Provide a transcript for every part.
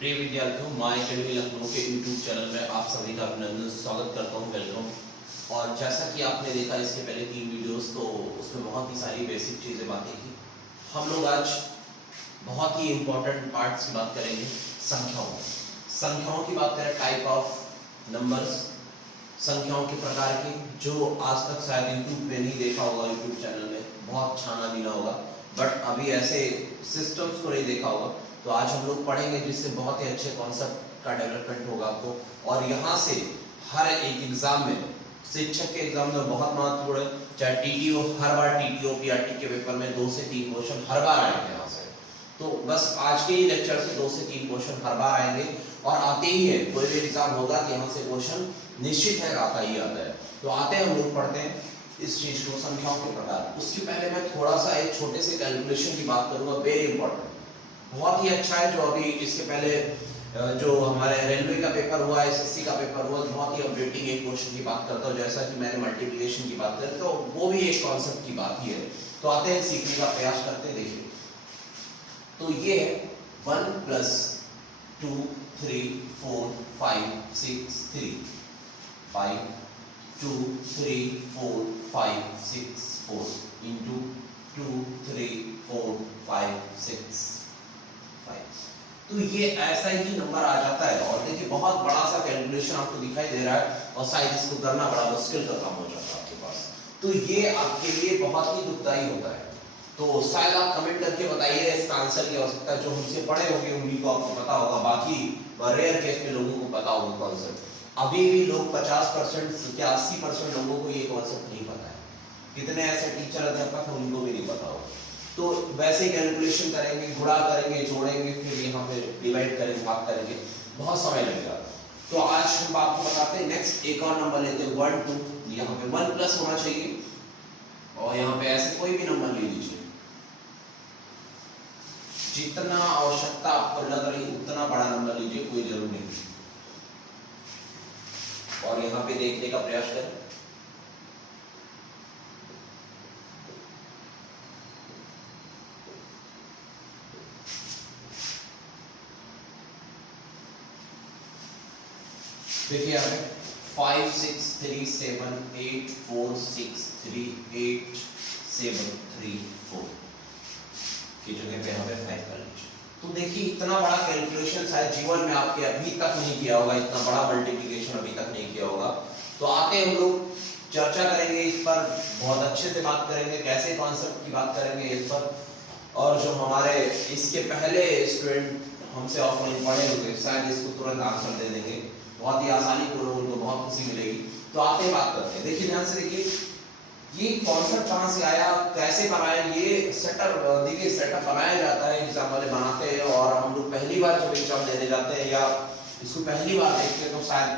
प्रिय विद्यार्थियों, my academy Lucknow के यूट्यूब चैनल में आप सभी का अभिनंदन स्वागत करता हूं, वेलकम। और जैसा कि आपने देखा इसके पहले 3 वीडियोस, तो उसमें बहुत ही सारी बेसिक चीज़ें बातें की। हम लोग आज बहुत ही इम्पोर्टेंट पार्ट्स की बात करेंगे, संख्याओं की बात करें, टाइप ऑफ नंबर्स, संख्याओं के प्रकार के, जो आज तक शायद यूट्यूब पे नहीं देखा होगा, यूट्यूब चैनल में बहुत छाना बीना होगा, बट अभी ऐसे सिस्टम्स को नहीं देखा होगा। तो आज हम लोग पढ़ेंगे जिससे बहुत ही अच्छे कॉन्सेप्ट का डेवलपमेंट होगा आपको। और यहाँ से हर एक एग्जाम में, शिक्षक के एग्जाम में बहुत महत्वपूर्ण है, चाहे टीटीओ, हर बार टीटीओ पीआरटी के पेपर में 2 से 3 क्वेश्चन हर बार आएंगे यहाँ से। तो बस आज के ही लेक्चर से 2 से 3 क्वेश्चन हर बार आएंगे और आते ही है। कोई भी एग्जाम होगा कि यहाँ से क्वेश्चन निश्चित है आता ही आता है। तो आते हैं, हम लोग पढ़ते हैं इस चीज को, संख्याओं के प्रकार। उसके पहले मैं थोड़ा सा एक छोटे से कैलकुलेशन की बात करूंगा, वेरी इंपॉर्टेंट, बहुत ही अच्छा है। जो अभी इसके पहले जो हमारे रेलवे का पेपर हुआ, एसएससी का पेपर हुआ, बहुत ही अपडेटिंग एक क्वेश्चन की बात करता हूँ। जैसा कि मैंने मल्टीप्लिकेशन की बात करी, तो वो भी एक कॉन्सेप्ट की बात ही है। तो आते हैं, सीखने का प्रयास करते हैं। देखिए, तो ये 1 + 2 3 4 5 6 3 5 2 3 4 5 6 4 into 2 3 4 5 6 5। तो ये ऐसा ही नंबर आ जाता है। और देखिए, बहुत बड़ा सा कैलकुलेशन आपको दिखाई दे रहा है और शायद इसको करना बड़ा मुश्किल का काम हो जाता है आपके पास। तो ये आपके लिए बहुत ही दुखदाई होता है। तो शायद आप कमेंट करके बताइए इसका आंसर क्या हो सकता है। जो हमसे पढ़े होंगे उन्हीं को आपको पता होगा, बाकी रेयर केस में लोगों को पता होगा कॉन्सेप्ट। अभी भी लोग 50% या 80% लोगों को ये कॉन्सेप्ट नहीं पता है। कितने ऐसे टीचर अध्यापक हैं उनको भी नहीं पता होगा। तो वैसे कैलकुलेशन करेंगे, गुणा करेंगे, जोड़ेंगे, फिर यहाँ पे डिवाइड करेंगे, भाग करेंगे, बहुत समय लगेगा। तो आज हम आपको बताते हैं। नेक्स्ट एक और नंबर लेते हैं, 1 2। यहाँ पे 1 प्लस होना चाहिए और यहाँ पे ऐसे कोई भी नंबर ले लीजिए, जितना आवश्यकता आपको लग रही उतना बड़ा नंबर लीजिए, कोई जरूर नहीं। और यहाँ पे देखने का प्रयास करें। देखिए यहाँ पे 5 6 3 7 8 4 6 3 8 7 3 4 की जगह पे यहाँ पे 5 कर लीजिए। तो देखिए, इतना बड़ा कैलकुलेशन शायद जीवन में आपके अभी तक नहीं किया होगा, इतना बड़ा मल्टीप्लिकेशन अभी तक नहीं किया होगा। तो आते हम लोग चर्चा करेंगे इस पर, बहुत अच्छे से बात करेंगे, कैसे कॉन्सेप्ट की बात करेंगे इस पर। और जो हमारे इसके पहले स्टूडेंट हमसे ऑफलाइन पढ़े होंगे, शायद इसको तुरंत आंसर दे देंगे, बहुत ही आसानी पूर्वक, उनको बहुत खुशी मिलेगी। तो आते हैं, बात करते हैं। देखिए ध्यान से देखिए, ये कॉन्सेप्ट कहाँ से आया, कैसे बनाया। ये सेटअप, देखिए सेटअप बनाया जाता है, एग्जाम वाले बनाते हैं। और हम लोग पहली बार जब एग्जाम देने जाते हैं या इसको पहली बार देखते हैं तो शायद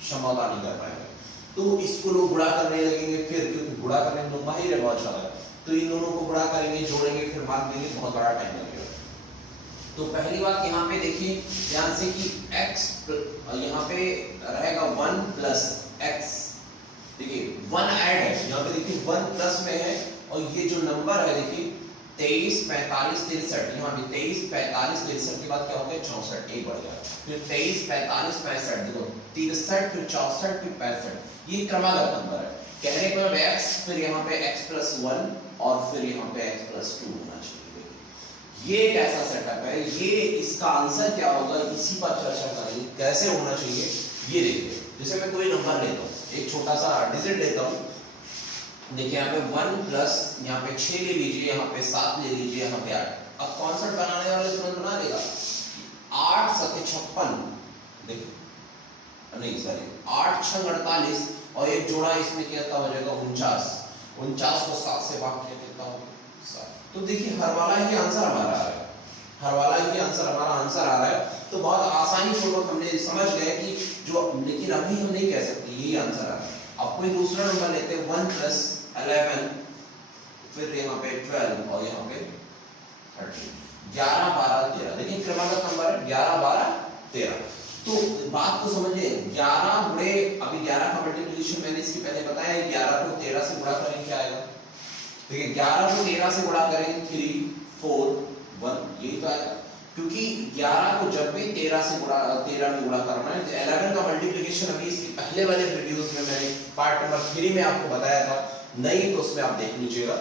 क्षमता नहीं कर पाएंगे। तो इसको लोग गुणा करने लगेंगे, फिर क्योंकि गुणा करने में लोग माहिर है बहुत ज्यादा, तो इन दोनों को गुणा करेंगे, जोड़ेंगे, फिर भाग देंगे, बहुत बड़ा टाइम लगेगा। तो पहली बात यहाँ पे देखिए ध्यान से कि x यहाँ पे रहेगा 1 + x। देखिए 1 ऐड है यहाँ पे, देखिए 1 प्लस में है। और ये जो नंबर है देखिए 23 45 63, यहाँ पे 23 45 63 के बाद क्या हो गया 64, एक बढ़ गया। फिर 23 45 65, देखो 63 फिर 64 फिर 65, ये क्रमागत नंबर है। कहने का मतलब x, फिर यहाँ पे x + 1 और फिर यहाँ पे x + 2 होना चाहिए। ये एक ऐसा सेटअप है। ये इसका आंसर क्या होगा इसी पर चर्चा करेंगे, कैसे होना चाहिए ये देखिए। जैसे मैं कोई नंबर लेता हूँ, एक छोटा सा डिजिट लेता हूँ, देखिए यहाँ पे 1 प्लस, यहाँ पे 6 ले लीजिए, यहाँ पे 7 ले लीजिए, यहाँ पे 8। अब कॉन्सेप्ट बनाने वाले तुरंत बना देगा 8 × 56, देखिए नहीं सॉरी 8 × 6 = 48 और एक जोड़ा इसमें कितना हो जाएगा 49। 49 को 7 से भाग किया कितना होगा 7। तो देखिए हर वाला ही आंसर हमारा आ रहा है, हर वाला ही आंसर हमारा आंसर आ रहा है। तो बहुत आसानी पूर्वक हमने समझ गए कि जो, लेकिन अभी हम नहीं कह सकते यही आंसर आ रहा है। अब कोई दूसरा नंबर लेते हैं 1 + 11, फिर यहाँ पे 12 और यहाँ पे 13, 11 12 13। देखिए क्रमागत नंबर है 11 12 13। तो बात को समझिए, 11 गुणे, अभी 11 का मल्टीप्लिकेशन मैंने इसके पहले बताया, 11 को 13 से गुणा करेंगे क्या आएगा। देखिए 11 को 13 से गुणा करेंगे 3 4 1, यही तो आएगा। क्योंकि 11 को जब भी 13 में गुणा करना है, 11 का मल्टीप्लिकेशन अभी इसके पहले वाले वीडियोस में मैंने पार्ट नंबर 3 में आपको बताया था, नहीं तो उसमें आप देख लीजिएगा।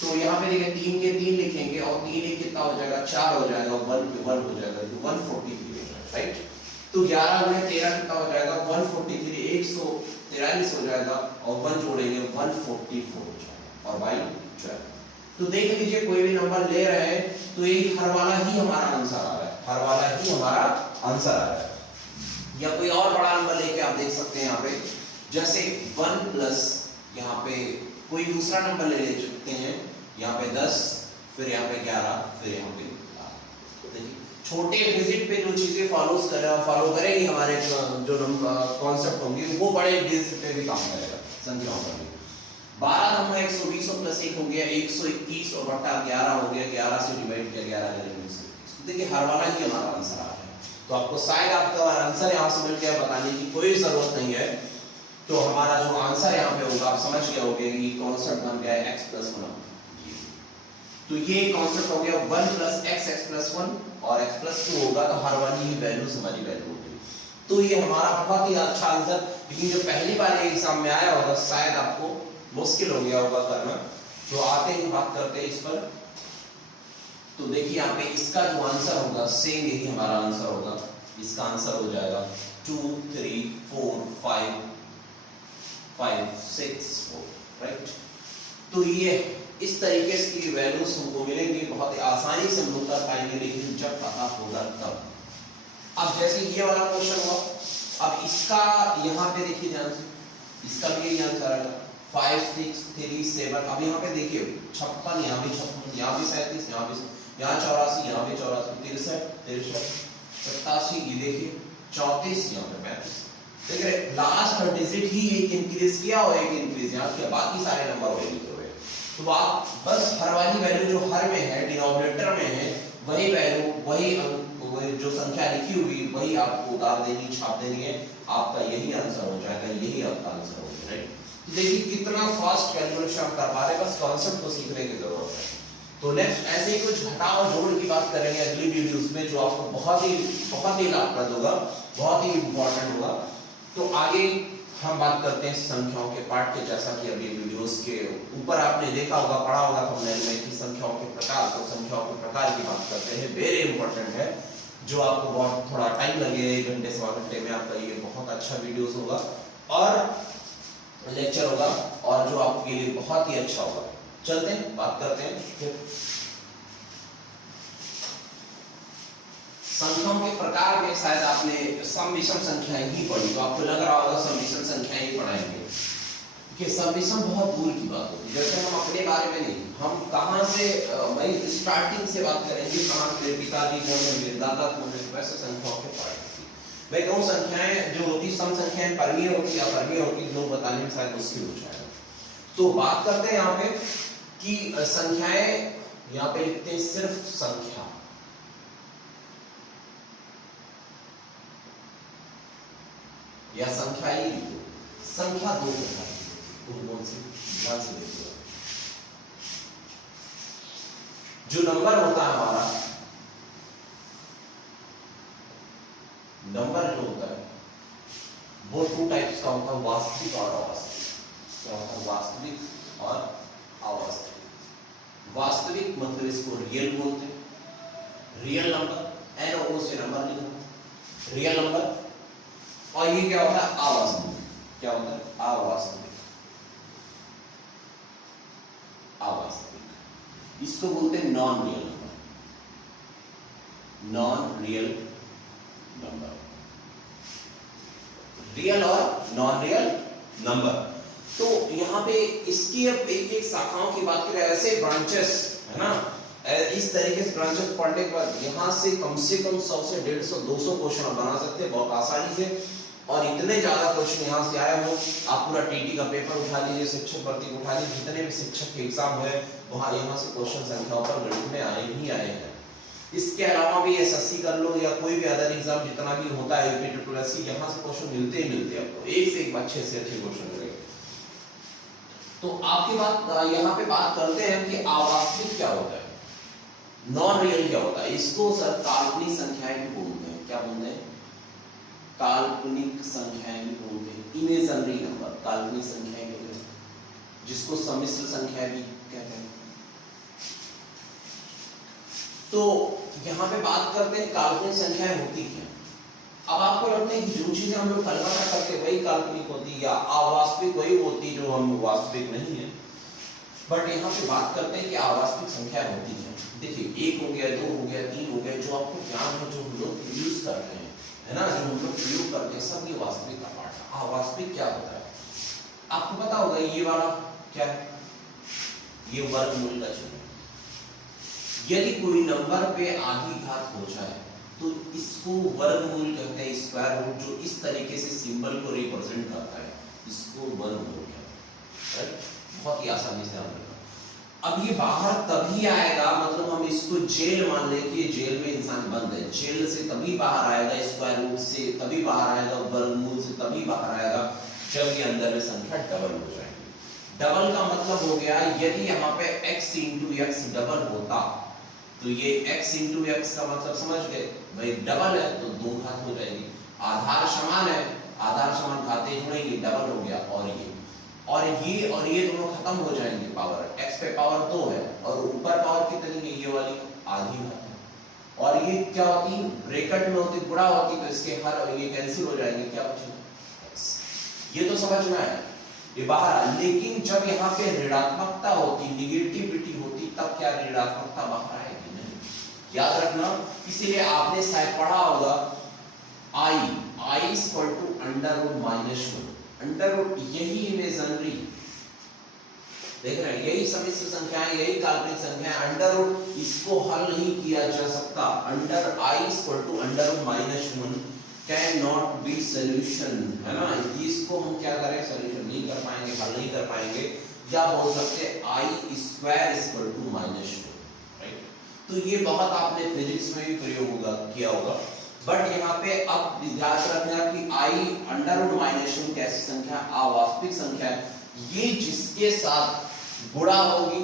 तो यहाँ पे देखिए 3 के 3 लिखेंगे और 3 एक कितना हो जाएगा, 4 हो जाएगा, 1 पे 1 हो जाएगा, 143 हो जाएगा, राइट। तो 11 गुणे 13 कितना हो जाएगा, 143, 143 हो जाएगा और 1 जोड़ेंगे 144 हो जाएगा और बाई 12। तो देख लीजिए कोई भी नंबर ले रहे हैं तो ये हर वाला ही हमारा आंसर आ रहा है, हर वाला ही हमारा आंसर आ रहा है। या कोई और बड़ा नंबर लेके आप देख सकते हैं यहाँ पे, जैसे 1 प्लस यहाँ पे कोई दूसरा नंबर ले सकते हैं, यहाँ पे 10, फिर यहाँ पे 11, फिर यहाँ पे 12। देखिए छोटे डिजिट पे जो चीजें फॉलो करेंगी हमारे जो कॉन्सेप्ट होंगे, वो बड़े डिजिट पे भी काम करेगा संख्याओं पर भी। 12 नंबर 120 और प्लस 1 हो गया 121 और बटा 11 हो गया, 11 से डिवाइड किया 11 के 121। तो देखिए हर वाला ही हमारा आंसर आ रहा है। तो आपको शायद आपका आंसर यहाँ से मिल गया, बताने की कोई जरूरत नहीं है। तो हमारा जो आंसर यहाँ पे होगा आप समझ गए होंगे, ये कॉन्सेप्ट बन गया है x + 1। तो ये कॉन्सेप्ट हो गया 1 + x, x + 1 और x + 2 होगा तो हर वाली वैल्यूज हमारी वैल्यू होगी। तो ये हमारा बहुत ही अच्छा आंसर, लेकिन जो पहली बार एग्जाम में आया होगा शायद आपको मुश्किल हो गया होगा करना। तो आते ही बात करते हैं इस पर। तो देखिए यहाँ पे इसका जो आंसर होगा सेम यही हमारा आंसर होगा। इसका आंसर हो जाएगा 2 3 4 5 5 6 4, राइट। तो ये इस तरीके की वैल्यूज हमको मिलेंगी, बहुत ही आसानी से हम लोग कर पाएंगे, लेकिन जब पता होगा तब। अब जैसे ये वाला क्वेश्चन हुआ, अब इसका यहाँ पे देखिए ध्यान से, इसका भी यही आंसर आएगा 5 6 3 7। अब यहाँ पे देखिए 56, यहाँ भी 56, यहाँ भी 37, यहाँ भी, यहाँ 84, यहाँ भी 84, 63 87, ये देखिए 34, यहाँ पे 35। देख रहे लास्ट डिजिट ही एक इंक्रीज किया और एक इंक्रीज यहाँ किया, बाकी सारे नंबर वही लिखे हुए। तो आप बस हर वाली वैल्यू जो हर में है, डिनोमिनेटर में है, वही वैल्यू वही जो संख्या लिखी हुई वही आपको उतार देनी, छाप देनी है, आपका यही आंसर हो जाएगा, यही आपका आंसर हो जाएगा, राइट। देखिए कितना फास्ट कैलकुलेशन आप कर पा रहे हैं, बस कॉन्सेप्ट को सीखने की जरूरत है। तो नेक्स्ट ऐसे ही कुछ घटाव और जोड़ की बात करेंगे अगली वीडियोस में, जो आपको बहुत ही लाभप्रद होगा, बहुत ही इंपॉर्टेंट होगा। तो आगे हम बात करते हैं संख्याओं के पार्ट के, जैसा कि अभी वीडियोस के ऊपर आपने देखा होगा, पढ़ा होगा थंबनेल में कि संख्याओं के प्रकार। तो संख्याओं के प्रकार की बात करते हैं, वेरी इंपॉर्टेंट है, जो आपको बहुत थोड़ा टाइम लगेगा, 1 घंटे से 1 घंटे में आपका ये बहुत अच्छा वीडियोस होगा और लेक्चर होगा, और जो आपके लिए बहुत ही अच्छा होगा। चलते हैं बात करते हैं संख्याओं के प्रकार में। शायद आपने सम विषम संख्याएं ही पढ़ी, तो आपको लग रहा होगा सम विषम संख्याएं ही पढ़ाएंगे, कि सम विषम बहुत दूर की बात होगी। जैसे हम अपने बारे में नहीं, हम कहाँ से भाई स्टार्टिंग से बात करेंगे, कहाँ से पिताजी कौन है, मेरे दादा कौन है, वैसे संख्याओं के पार्ट की मैं कहूँ संख्याएं जो होती, सम संख्याएं परमीय होती, अपरमीय होती, लोग बताने में शायद मुश्किल हो जाएगा। तो बात करते हैं यहाँ पे कि संख्याएं, यहाँ पे लिखते हैं सिर्फ संख्या, या संख्या ही लिखो। संख्या दो प्रकार की, कौन सी, ध्यान से देखिए। जो नंबर होता है हमारा, नंबर जो होता है वो 2 टाइप्स का होता है, वास्तविक और अवास्तविक। क्या होता है? वास्तविक और अवास्तविक। वास्तविक मतलब इसको रियल बोलते हैं, रियल नंबर, NO से नंबर लिखना, रियल नंबर। और ये क्या होता है? अवास्तविक। क्या होता है? अवास्तविक। अवास्तविक इसको बोलते हैं non real number, non real number. Real और नॉन रियल नंबर। तो यहाँ पे इसकी अब एक एक शाखाओं की बात करें, ऐसे ब्रांचेस है ना, इस तरीके से ब्रांचेस पढ़ने के बाद यहाँ से कम 100 से 150 200 क्वेश्चन बना सकते हैं बहुत आसानी से। और इतने ज्यादा क्वेश्चन यहाँ से आए हो, आप पूरा टीटी का पेपर उठा लीजिए, शिक्षक भर्ती को उठा लीजिए, जितने भी शिक्षक के एग्जाम हुए वहां यहाँ से क्वेश्चन संख्याओं पर गणित में आए ही आए हैं। इसके अलावा भी SSC कर लो या कोई भी अदर एग्जाम जितना भी होता है UPSC, यहाँ से क्वेश्चन मिलते ही मिलते हैं आपको, एक से एक अच्छे से अच्छे क्वेश्चन मिलेंगे। तो आपकी बात यहाँ पे बात करते हैं कि अवास्तविक क्या होता है। नॉन रियल क्या होता है? इसको सर काल्पनिक संख्याएं भी बोलते हैं। क्या बोलते हैं? काल्पनिक संख्याएं भी बोलते हैं। इमेजिनरी नंबर काल्पनिक संख्याएं कहते हैं, जिसको सम्मिश्र संख्या भी कहते हैं। तो यहाँ पे बात करते हैं काल्पनिक संख्याएं होती क्या। अब आपको लगता है कि जो चीजें हम लोग कल्पना करते हैं वही काल्पनिक होती या अवास्तविक वही होती जो हम वास्तविक नहीं है। बट यहाँ पे बात करते हैं कि अवास्तविक संख्याएं होती क्या। देखिए 1 हो गया, 2 हो गया, 3 हो गया, जो आपको ज्ञान है, जो हम लोग यूज करते हैं, है ना, जो हम लोग प्रयोग करते हैं, सब ये वास्तविक का पार्ट है। अवास्तविक क्या होता है आपको पता होगा? ये वाला क्या है? ये वर्गमूल का चिन्ह। यदि कोई नंबर पे आधी घात हो जाए तो इसको वर्गमूल कहते हैं, स्क्वायर रूट, जो इस तरीके से सिंबल को रिप्रेजेंट करता है, इसको वर्गमूल कहते हैं। बहुत ही आसानी से हम लोग। अब ये बाहर तभी आएगा, मतलब हम इसको जेल मान ले कि जेल में इंसान बंद है, जेल से तभी बाहर आएगा, स्क्वायर रूट से तभी बाहर आएगा, वर्गमूल से तभी बाहर आएगा जब ये अंदर में संख्या डबल हो जाएगी। डबल का मतलब हो गया, यदि यहाँ पे x इंटू एक्स डबल होता तो ये x इंटू एक्स का मतलब समझ गए भाई, डबल है तो 2 घात हो जाएगी। आधार समान है, आधार समान घातें जुड़ेंगी, डबल हो गया। और ये दोनों खत्म हो जाएंगे। पावर x पे पावर 2 है और ऊपर पावर कितनी है? ये वाली आधी घात है। और ये क्या होती? ब्रैकेट में होती, गुणा होती, तो इसके हर और ये कैंसिल हो जाएंगे, क्या बचेगा? x। ये तो समझ में आया, ये बाहर आ। लेकिन जब यहाँ पे ऋणात्मकता होती, निगेटिविटी होती, तब क्या ऋणात्मकता बाहर आएगी? याद रखना। इसीलिए आपने शायद पढ़ा होगा I equal to under root -1। Under root यही इमेजिनरी, देख रहे हैं, यही सम्मिश्र संख्याएं, यही काल्पनिक संख्याएं। अंडर रूट इसको हल नहीं किया जा सकता। Under I equal to under root -1 can not be solution, है ना। इसको हम क्या करें? सोल्यूशन नहीं कर पाएंगे, हल नहीं कर पाएंगे। या बोल सकते I स्क्वायर इक्वल टू -2। तो ये बहुत आपने फिजिक्स में भी प्रयोग किया होगा। बट यहाँ पे अब याद रखना कि I अंडर रूट -1 कैसी संख्या? अवास्तविक संख्या है। ये जिसके साथ गुणा होगी,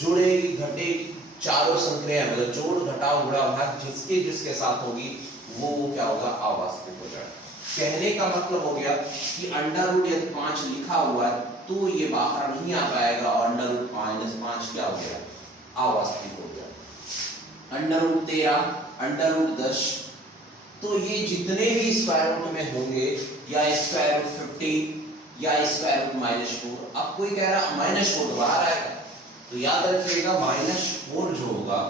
जुड़ेगी, घटेगी, चारों संख्याएं मतलब जोड़ घटाव गुणा भाग जिसके साथ होगी वो क्या होगा? अवास्तविक हो जाएगा। कहने का मतलब हो गया कि अंडर रूट यदि 5 लिखा हुआ है तो ये बाहर नहीं आ पाएगा, और अंडर रूट -5 क्या हो गया? अवास्तविक हो गया। अंडर रूट 13, अंडर रूट 10, तो ये जितने भी स्क्वायर रूट में होंगे, या स्क्वायर रूट 50 या स्क्वायर रूट -4। अब कोई कह रहा -4 बाहर आएगा, तो याद रखिएगा -4 जो होगा,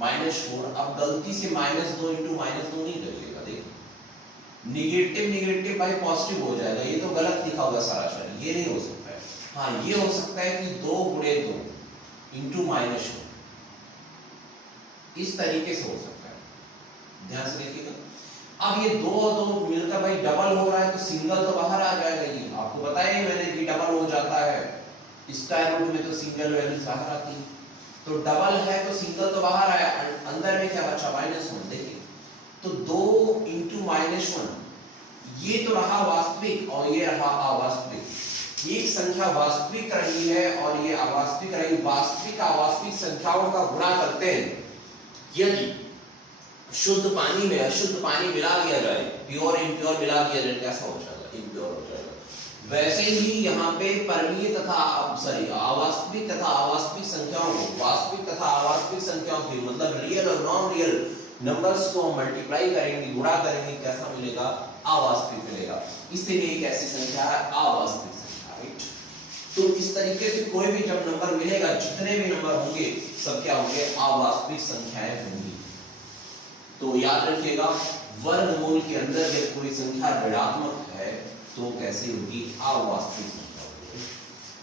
-4, अब गलती से -2 इंटू -2 नहीं करिएगा। देखिए निगेटिव बाई पॉजिटिव हो जाएगा, ये तो गलत लिखा होगा सरासर, ये नहीं हो सकता है। हाँ ये हो सकता है कि 2 गुणे 2 इंटू -4, इस तरीके से हो सकता है, ध्यान से देखिएगा। अब ये 2 मिलकर भाई डबल हो रहा है तो सिंगल तो बाहर आ जाएगा। ये आपको बताया ही मैंने कि डबल हो जाता है, स्क्वायर रूट में तो सिंगल वैल्यूज बाहर आती है, तो डबल है तो सिंगल तो बाहर आया, अंदर में क्या बचा? -1। देखिए तो 2 इंटू -1, ये तो रहा वास्तविक और ये रहा अवास्तविक। एक संख्या वास्तविक रही है और ये अवास्तविक रही। वास्तविक अवास्तविक संख्याओं का गुणा करते हैं, यदि शुद्ध पानी में अशुद्ध पानी मिला दिया जाए, प्योर इम्प्योर मिला दिया जाए, कैसा हो जाएगा? इम्प्योर हो जाएगा। वैसे ही यहाँ पे परमीय तथा अवास्तविक तथा अवास्तविक संख्याओं को, वास्तविक तथा अवास्तविक संख्याओं की, मतलब रियल और नॉन रियल नंबर्स को मल्टीप्लाई करेंगे, गुणा करेंगे, कैसा मिलेगा? अवास्तविक मिलेगा। इसलिए एक ऐसी संख्या है अवास्तविक संख्या, राइट। तो इस तरीके से कोई भी जब नंबर मिलेगा, जितने भी नंबर होंगे सब क्या होंगे? अवास्तविक संख्याएं होंगी। तो याद रखिएगा, वर्गमूल के अंदर जब कोई संख्या ऋणात्मक है तो कैसे होगी? अवास्तविक संख्या होगी।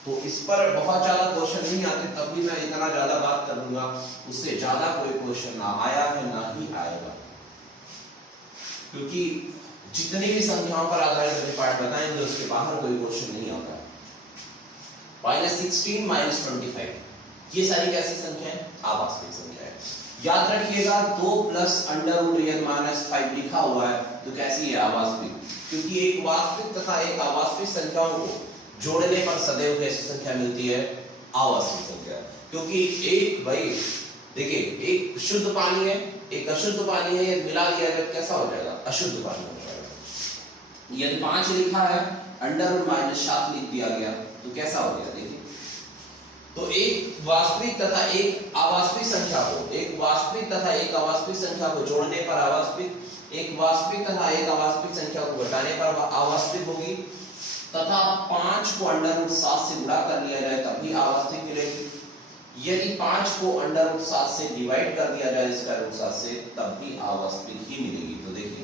तो इस पर बहुत ज्यादा क्वेश्चन नहीं आते, तब भी मैं इतना ज्यादा बात कर दूंगा, उससे ज्यादा कोई क्वेश्चन ना आया है ना ही आएगा, क्योंकि जितनी भी संख्याओं पर आधारित पार्ट बताएंगे उसके बाहर कोई क्वेश्चन नहीं आता है। -16 -25 ये सारी कैसी संख्या है? अवास्तविक संख्या है। याद रखिएगा 2 प्लस अंडर रूट -5 लिखा हुआ है तो कैसी है? अवास्तविक, क्योंकि एक वास्तविक तथा एक अवास्तविक संख्याओं को जोड़ने पर सदैव कैसी संख्या मिलती है? अवास्तविक संख्या। क्योंकि एक भाई देखिए एक शुद्ध पानी है, एक अशुद्ध पानी है, ये मिला दिया जाए कैसा हो जाएगा? अशुद्ध पानी हो जाएगा। यदि 5 लिखा है, अंडर रूट माइनस 7 लिख दिया गया तो कैसा हो गया? देखिए तो एक वास्तविक तथा एक अवास्तविक संख्या को, एक वास्तविक तथा एक अवास्तविक संख्या को जोड़ने पर अवास्तविक, एक वास्तविक तथा एक अवास्तविक संख्या को घटाने पर अवास्तविक होगी, तथा 5 को अंडर रूट 7 से गुणा कर लिया जाए तब भी अवास्तविक मिलेगी। यदि 5 को अंडर रूट 7 से डिवाइड कर दिया जाए स्क्वायर रूट 7 से तब भी अवास्तविक ही मिलेगी। तो देखिए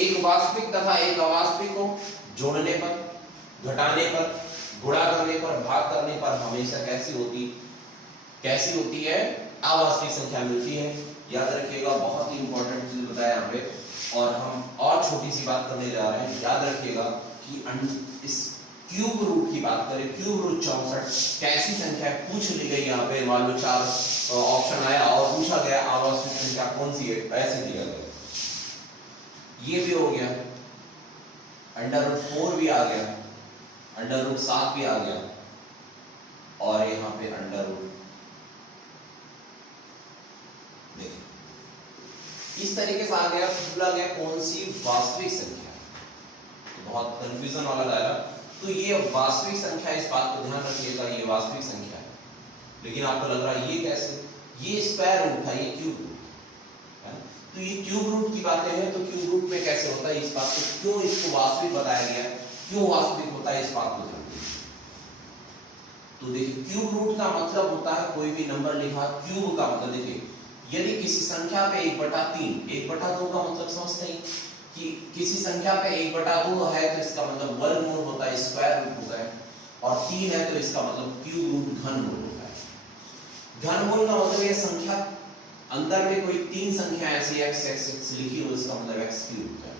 एक वास्तविक तथा एक अवास्तविक को जोड़ने पर, घटाने पर, गुणा करने पर, भाग करने पर हमेशा कैसी होती है? अवास्तविक संख्या मिलती है। याद रखिएगा, बहुत ही इंपॉर्टेंट चीज बताया यहाँ पे। और हम और छोटी सी बात करने जा रहे हैं। याद रखिएगा कि इस क्यूब रूट की बात करें, क्यूब रूट 64 कैसी संख्या पूछ ली गई यहाँ पे। मान लो 4 ऑप्शन आया और पूछा गया अवास्तविक संख्या कौन सी है, ऐसे दिया गया। ये भी हो गया, अंडर रूट 4 भी आ गया, अंडर रूट 7 भी आ गया, और यहाँ पे अंडर रूट, देखिए इस तरीके से आ गया। बोला गया कौन सी वास्तविक संख्या है, तो बहुत कंफ्यूजन वाला दायरा। तो ये वास्तविक संख्या, इस बात को ध्यान रखिएगा, ये वास्तविक संख्या है। लेकिन आपको लग रहा है ये कैसे? ये स्क्वायर रूट था, ये क्यूब रूट है। तो ये क्यूब रूट की बातें हैं, तो क्यूब रूट में कैसे होता है, इस बात को क्यों इसको वास्तविक बताया गया, क्यों वास्तविक होता है, इस बात को ध्यान दीजिए। तो देखिए क्यूब रूट का मतलब होता है कोई भी नंबर लिखा, क्यूब का मतलब देखिए यदि किसी संख्या पे 1/3, 1/2 का मतलब समझते हैं कि किसी संख्या पे 1/2 है तो इसका मतलब वर्गमूल होता है, स्क्वायर रूट होता है। और 3 है तो इसका मतलब क्यूब रूट, घनमूल होता है। घनमूल का मतलब ये संख्या अंदर में कोई 3 संख्या ऐसी x लिखी हो, इसका मतलब x क्यूब होता है।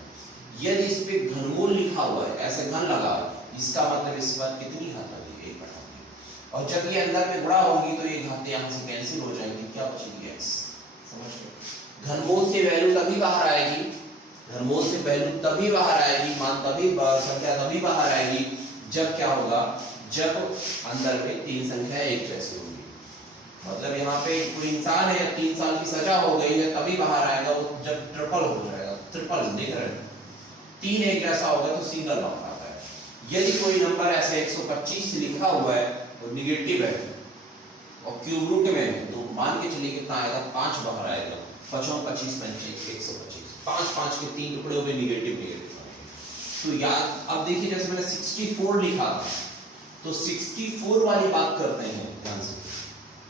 यदि इस पे घनमूल लिखा हुआ है, ऐसे घन लगा, इसका मतलब इस बात कितनी घात आ गई? 1/3। और जब ये अंदर में गुणा होगी तो ये घातें यहाँ से कैंसिल हो जाएंगी, क्या बचेगी? x। समझ गए? घनमूल की वैल्यू तभी बाहर आएगी, घनमूल से वैल्यू तभी बाहर आएगी, मान तभी, संख्या तभी बाहर आएगी जब क्या होगा? जब अंदर में 3 संख्या एक जैसी होगी। मतलब यहाँ पे कोई इंसान है, 3 साल की सजा हो गई है, तभी बाहर आएगा वो जब ट्रिपल हो जाएगा। ट्रिपल देख रहे हैं, 3 एक जैसा होगा तो सिंगल बाहर आता है। यदि कोई नंबर ऐसे 125 लिखा हुआ है और निगेटिव है और क्यूब रूट में है, तो मान के चलिए कितना आएगा? 5 बाहर आएगा। 5 और 25 125, 5 के 3 टुकड़े हुए निगेटिव। तो याद, अब देखिए जैसे मैंने 64 लिखा था, तो 64 वाली बात करते हैं ध्यान से।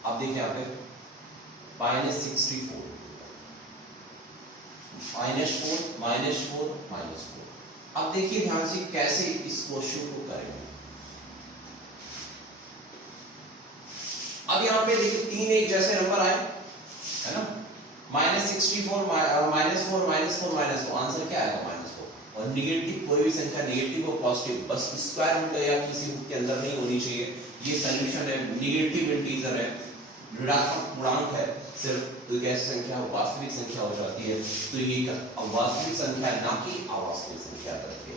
अब देखिए यहाँ पे -64, -4। अब देखिए ध्यान से कैसे इस क्वेश्चन को करेंगे। अब यहाँ पे देखिए 3 एक जैसे नंबर आए, है ना? -64, -4, आंसर क्या आएगा? -4। और निगेटिव कोई भी संख्या, निगेटिव और पॉजिटिव, बस स्क्वायर रूट या किसी रूट के अंदर नहीं होनी चाहिए। ये सॉल्यूशन है, निगेटिव इंटीजर है, ऋणात्मक पूर्णांक है सिर्फ, तो कैसी संख्या वास्तविक संख्या हो जाती है। तो ये वास्तविक संख्या ना कि अवास्तविक संख्या करके।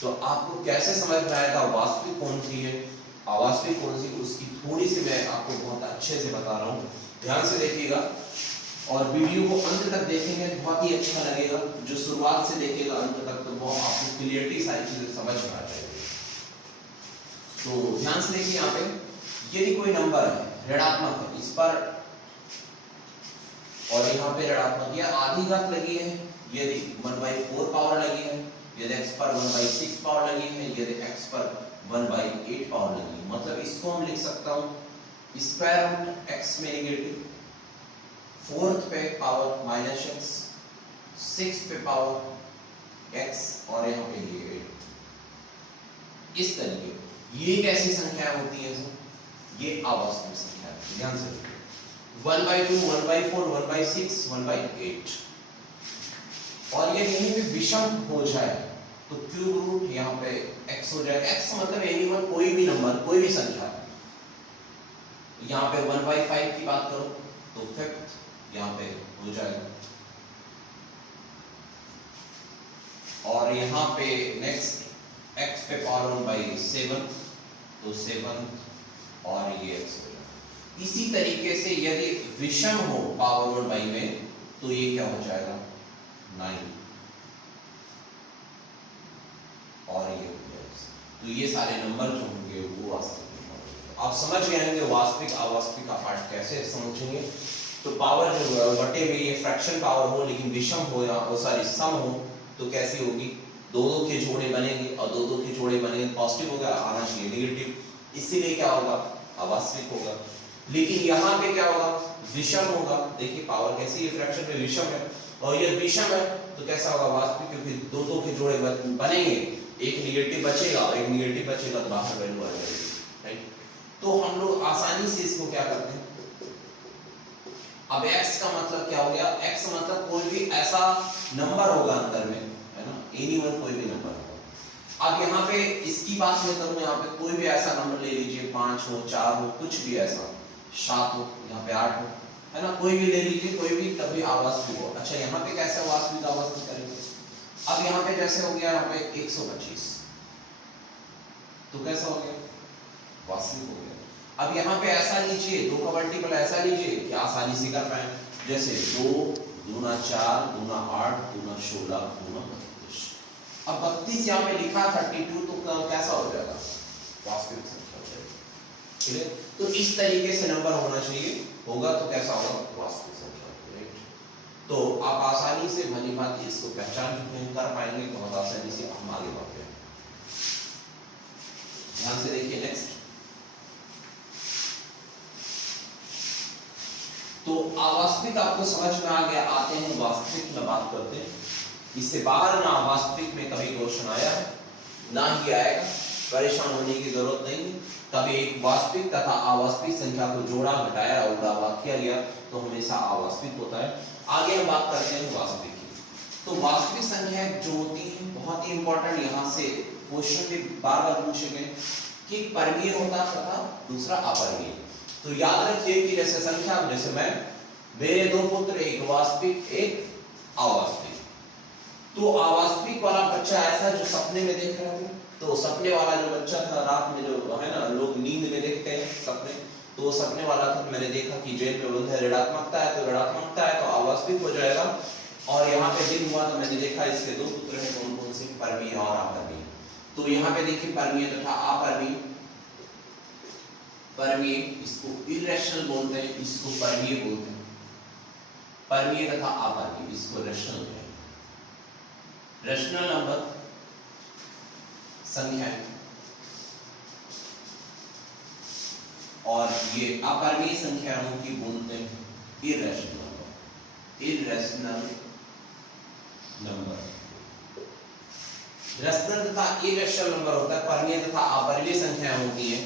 तो आपको कैसे समझ में आएगा वास्तविक कौन सी है, अवास्तविक कौन सी, उसकी थोड़ी सी मैं आपको बहुत अच्छे से बता रहा हूँ। ध्यान से देखिएगा और वीडियो को अंत तक देखेंगे, बहुत ही अच्छा लगेगा। जो शुरुआत से देखेगा अंत तक, तो वो आपको क्लियरिटी सारी चीजें समझ में आ जाएगी। तो ध्यान से देखिए यहाँ पे, यदि कोई नंबर है ऋणात्मक है, इस पर और यहाँ पे ऋणात्मक या आधी घात लगी है, यदि 1/4 पावर लगी है, यदि x पर 1/6 पावर लगी है, यदि x पर 1/8 पावर लगी है, मतलब इसको हम लिख सकता हूँ स्क्वायर रूट x में निगेटिव, 4th पे पावर -x, 6th पे पावर x, और यहाँ पे ये 8। इस तरीके ये कैसी संख्या होती है? ये अवास्तविक संख्या है। ध्यान से 1/2, 1/4, 1/6, 1/8। और ये यहीं पे विषम हो जाए तो क्यूब रूट यहाँ पे x हो जाएगा। x मतलब एनीवन, कोई भी नंबर, कोई भी संख्या। यहाँ पे 1/5 की बात करो तो 5th यहाँ पे हो जाएगा। और यहाँ पे नेक्स्ट x पे पावर 1/7, तो 7th, और ये x हो जाएगा। इसी तरीके से यदि विषम हो पावर 1 बाई में तो ये क्या हो जाएगा 9 और ये हो जाएगा। तो ये सारे नंबर जो होंगे वो वास्तविक नंबर होंगे। आप समझ गए होंगे वास्तविक अवास्तविक का पार्ट कैसे समझेंगे। तो पावर जो बटे में ये फ्रैक्शन पावर हो लेकिन विषम हो या सॉरी सम हो तो कैसी होगी, दो दो के जोड़े बनेंगे और दो दो के जोड़े बनेंगे पॉजिटिव होगा, आना चाहिए नेगेटिव, इसीलिए क्या होगा अवास्तविक होगा। लेकिन यहाँ पे क्या होगा विषम होगा। देखिए पावर कैसी है फ्रैक्शन में विषम है और ये विषम है तो कैसा होगा वास्तविक, क्योंकि दो दो के जोड़े बनेंगे, एक नेगेटिव बचेगा और एक नेगेटिव बचेगा तो बाहर वैल्यू आ जाएगी, राइट। तो हम लोग आसानी से इसको क्या करते हैं, अब x का मतलब क्या हो गया, x मतलब कोई भी ऐसा नंबर होगा अंदर में, है ना, एनी वन कोई भी नंबर होगा। अब यहाँ पे इसकी बात मैं करूँ, यहाँ पे कोई भी ऐसा नंबर ले लीजिए, 5 हो 4 हो कुछ भी ऐसा, 7 हो, यहाँ पे 8 हो, है ना, कोई भी ले लीजिए, कोई भी तभी अवास्तविक हो। अच्छा यहाँ पे कैसे वास्तविक अवास्तविक करेंगे, अब यहाँ पे जैसे हो गया यहाँ पे 125 तो कैसा हो गया वास्तविक हो गया। अब यहाँ पे ऐसा लीजिए, 2 का मल्टीपल ऐसा लीजिए कि आसानी से कर पाए, जैसे 2 दूना 4 दूना 8 दूना 16 दूना 32। अब 32 यहाँ पे लिखा 32 तो कैसा हो जाएगा वास्तविक संख्या हो जाएगी, ठीक है। तो इस तरीके से नंबर होना चाहिए, होगा तो कैसा होगा वास्तविक संख्या, राइट। तो आप आसानी से भली भांति इसको पहचान चुके हैं, कर पाएंगे बहुत आसानी से। हम आगे बढ़ते हैं, ध्यान से देखिए नेक्स्ट। तो अवास्तविक आपको समझ में आ गया, आते हैं वास्तविक में बात करते हैं। इससे बाहर ना वास्तविक में कभी क्वेश्चन आया है ना ही आएगा, परेशान होने की जरूरत नहीं। कभी एक वास्तविक तथा अवास्तविक संख्या को जोड़ा घटाया और उड़ा किया गया तो हमेशा अवास्तविक होता है। आगे हम बात करते हैं वास्तविक की। तो वास्तविक संख्या जो होती है बहुत ही इंपॉर्टेंट, यहाँ से क्वेश्चन भी बार बार पूछे गए कि परमीय होता तथा दूसरा अपरमीय। तो याद रखिए कि जैसे संख्या, जैसे मैं, मेरे 2 पुत्र, एक वास्तविक एक अवास्तविक। तो अवास्तविक वाला बच्चा ऐसा जो सपने में देख रहे थे, तो सपने वाला जो बच्चा था रात में, जो है ना लोग नींद में देखते हैं सपने, तो सपने वाला था मैंने देखा कि जेल में बंद है, ऋणात्मकता है तो ऋणात्मकता है तो अवास्तविक हो जाएगा। और यहाँ पे दिन हुआ तो मैंने देखा इसके 2 पुत्र हैं, कौन कौन से, परमीय और अपरमीय। तो यहाँ पे देखिए परमीय तथा अपरमीय, परमीय इसको इरेशनल बोलते हैं, इसको परमीय बोलते हैं, परमीय तथा अपरमीय इसको रेशनल बोलते हैं। रेशनल नंबर संख्याएं और ये अपरमीय संख्याओं की बोलते हैं irrational number, irrational number. Rational तथा इरेशनल नंबर होता है, परमीय तथा अपरमीय संख्याएं होती हैं।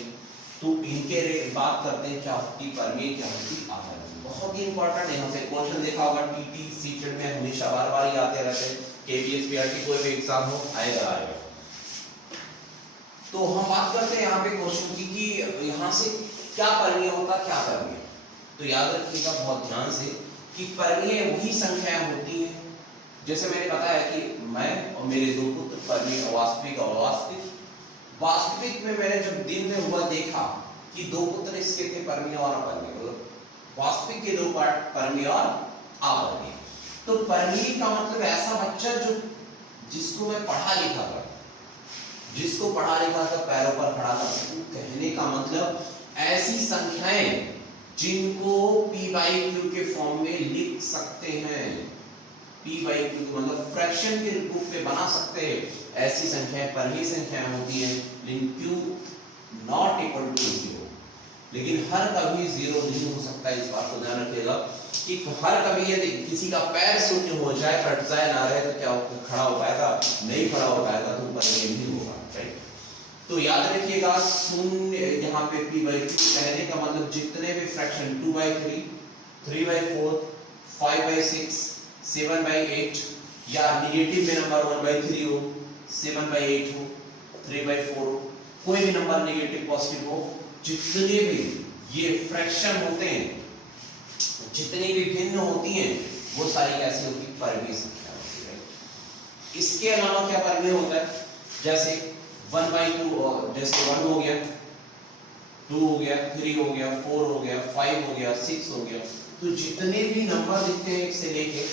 तो इनके बात करते हैं क्या होती परमीय क्या होती अपरमीय। बहुत ही इंपॉर्टेंट, यहाँ से क्वेश्चन देखा होगा टीटी सीटेड में हमेशा बार बार ही आते रहते हैं, केबीएस पीआरटी कोई भी एग्जाम हो आएगा। तो हम बात करते हैं यहाँ पे क्वेश्चन की कि यहाँ से क्या परमीय होता क्या अपरमीय। तो याद रखिएगा बहुत ध्यान से कि परमीय वही संख्याएं होती हैं, जैसे मैंने बताया कि मैं और मेरे 2 पुत्र परमीय, अवास्तविक और अवास्तविक। वास्तविक में मैंने जब दिन में हुआ देखा कि 2 पुत्र इसके थे परमीय और अपरमीय, वास्तविक के 2 पार्ट परमीय और अपरमीय। तो परमीय का मतलब ऐसा बच्चा जो जिसको मैं पढ़ा लिखा था, जिसको पढ़ा लिखा था पैरों पर खड़ा कर सकूं। कहने का मतलब ऐसी संख्याएं जिनको p/q के फॉर्म में लिख सकते हैं, p/q मतलब फ्रैक्शन के रूप में बना सकते हैं, ऐसी संख्याएं परमीय संख्याएं होती हैं। लेकिन q नॉट इक्वल टू 0, लेकिन हर कभी 0 नहीं हो सकता। इस बात को ध्यान रखिएगा कि हर कभी यदि किसी का पैर शून्य हो जाए, कट जाए, ना रहे तो क्या खड़ा हो पाएगा, नहीं खड़ा हो पाएगा, तो परमीय नहीं होगा, राइट। तो याद रखिएगा शून्य यहाँ पे p/q कहने का मतलब जितने भी फ्रैक्शन 2/3, 3/4, 5/6, 7/8 या निगेटिव में नंबर 1/3 हो, 7/8 हो, 3/4 कोई भी नंबर नेगेटिव पॉजिटिव हो, जितने भी ये फ्रैक्शन होते हैं, जितनी भी भिन्न होती हैं, वो सारी कैसी होती परमीय संख्या होती है। इसके अलावा क्या परमीय होता है, जैसे 1/2 जैसे 1 हो गया, 2 हो गया, 3 हो गया, 4 हो गया, 5 हो गया, 6 हो गया। तो जितने भी नंबर दिखते हैं 1 से लेके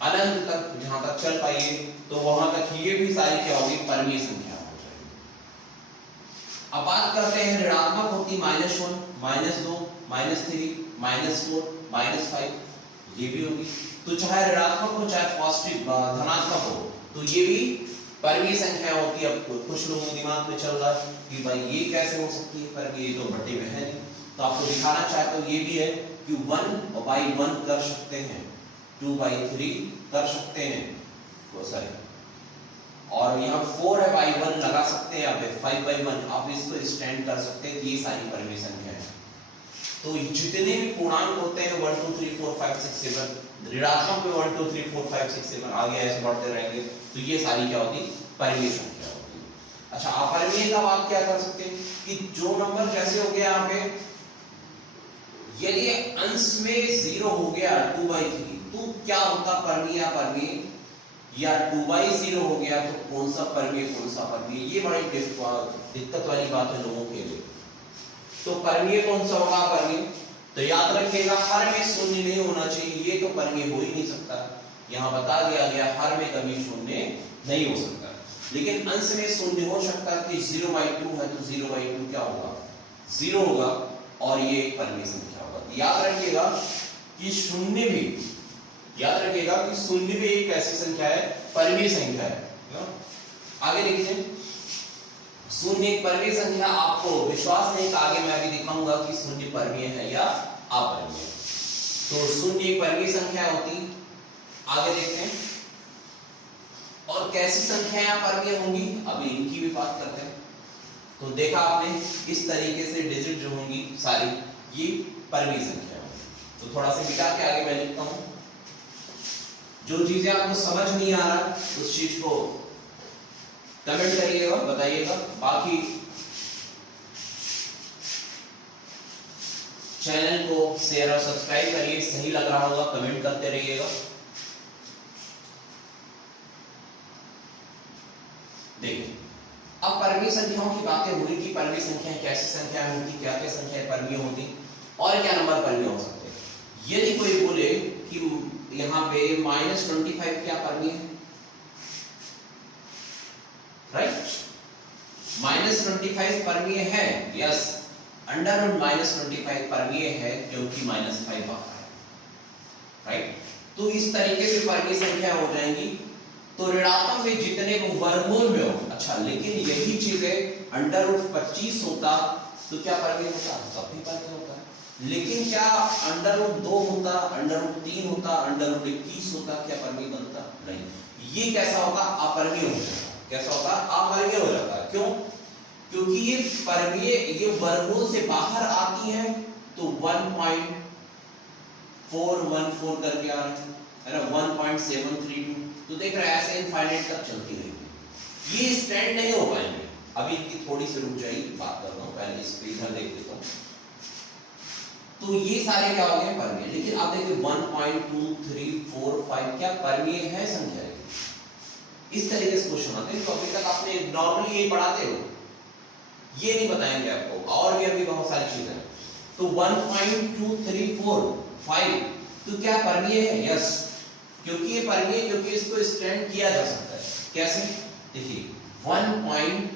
अनंत तक जहां तक चल पाइए, तो वहां तक ये भी सारी क्या होगी, परमीय संख्या हो जाएगी। अब बात करते हैं ऋणात्मक होती -1, -2, -3, -4, -5, ये भी होगी। तो चाहे ऋणात्मक हो चाहे पॉजिटिव धनात्मक हो, तो ये भी परमीय संख्या होती है। अब कुछ लोगों के दिमाग में चल रहा है कि भाई ये कैसे हो सकती है परमीय, ये तो बटे में है नहीं। तो आपको दिखाना चाहता हूं ये भी है कि 1/1 कर सकते हैं, 2/3 कर सकते हैं, तो सॉरी, और यहाँ 4/1 लगा सकते हैं, आप 5/1 आप इसको स्टैंड कर सकते हैं। ये सारी परमीय संख्या है। तो जितने भी पूर्णांक होते हैं 1 2 3 4 5 6 7, ऋणात्मक में 1 2 3 4 5 6 7 आगे ऐसे बढ़ते रहेंगे, तो ये सारी क्या होती, परमीय संख्या होती है। अच्छा, अपरमीय का आप क्या कर सकते हैं कि जो नंबर जैसे हो गया यहाँ पे, यदि अंश में 0 हो गया 2/3, तो क्या होता, परमीय अपरमीय, या 2/0 हो गया तो कौन सा परमीय कौन सा अपरमीय, ये बड़ी दिक्कत वाली बात है लोगों के लिए। तो परमीय कौन सा होगा, परमीय, तो याद रखिएगा हर में शून्य नहीं होना चाहिए, ये तो परमीय हो ही नहीं सकता। यहाँ बता दिया गया हर में कभी शून्य नहीं हो सकता, लेकिन अंश में शून्य हो सकता है कि 0/2 है तो 0/2 क्या होगा, 0 होगा, और ये एक परमीय संख्या होगा। याद रखिएगा कि शून्य भी, याद रखिएगा कि शून्य भी एक ऐसी संख्या है, परमीय संख्या है। आगे देखिए, शून्य एक परमीय संख्या, आपको विश्वास नहीं, आगे मैं अभी दिखाऊंगा कि शून्य परमीय है या अपरमीय। तो शून्य एक परमीय संख्या होती, आगे देखते हैं, और कैसी संख्याएं परमीय होंगी, अभी इनकी भी बात करते हैं। तो देखा आपने, इस तरीके से डिजिट जो होंगी सारी, ये परमीय संख्या होंगी। तो थोड़ा सा मिटा के आगे मैं लिखता हूं, जो चीजें आपको समझ नहीं आ रहा उस चीज को कमेंट करिएगा, बताइएगा। बाकी चैनल को शेयर और सब्सक्राइब करिए, सही लग रहा होगा कमेंट करते रहिएगा। देखिए, अब परमीय संख्याओं की बातें हुई कि परमीय संख्याएं कैसी संख्याएं होती, क्या क्या संख्याएं परमीय होती, और क्या नंबर परमीय हो सकते हैं। यदि कोई बोले कि यहाँ पे -25 क्या परमीय है, राइट, -25 परमीय है, यस, √-25 परमीय है क्योंकि -5 बाहर है, राइट। तो इस तरीके से परमीय संख्या हो जाएंगी। तो ऋणात्मक में जितने को वर्गमूल में हो, अच्छा, लेकिन यही चीजें √25 होता तो क्या परमीय होता, सब भी परमीय होता है। लेकिन क्या √2 होता, √3 होता, √21 होता, क्या परमीय बनता, नहीं। ये कैसा होगा, अपरमीय हो जाएगा। कैसा होता है, अपरमीय हो जाता है। क्यों, क्योंकि ये परमीय, ये वर्गमूल से बाहर आती है, तो 1.414 करके आ रहा है ना, 1.732, तो देख रहे हैं ऐसे इनफाइनाइट तक चलती रहेगी, ये स्टैंड नहीं हो पाएंगे। अभी इनकी थोड़ी सी रुक जाएगी, बात कर रहा हूं, पहले इस पे इधर देख लेता हूं। तो ये सारे क्या हो गए, परमीय। लेकिन आप देखिए 1, 2, 3, 4, 5 क्या परमीय है संख्या, इस तरीके से क्वेश्चन आते हैं। तो अभी तक आपने नॉर्मली यही पढ़ाते हो, ये नहीं बताएंगे आपको, और भी अभी बहुत सारी चीजें हैं। तो 1, 2, 3, 4, 5 तो क्या परमीय है, यस, क्योंकि ये परमीय, क्योंकि इसको स्टैंड किया जा सकता है। कैसे, देखिए 1 पॉइंट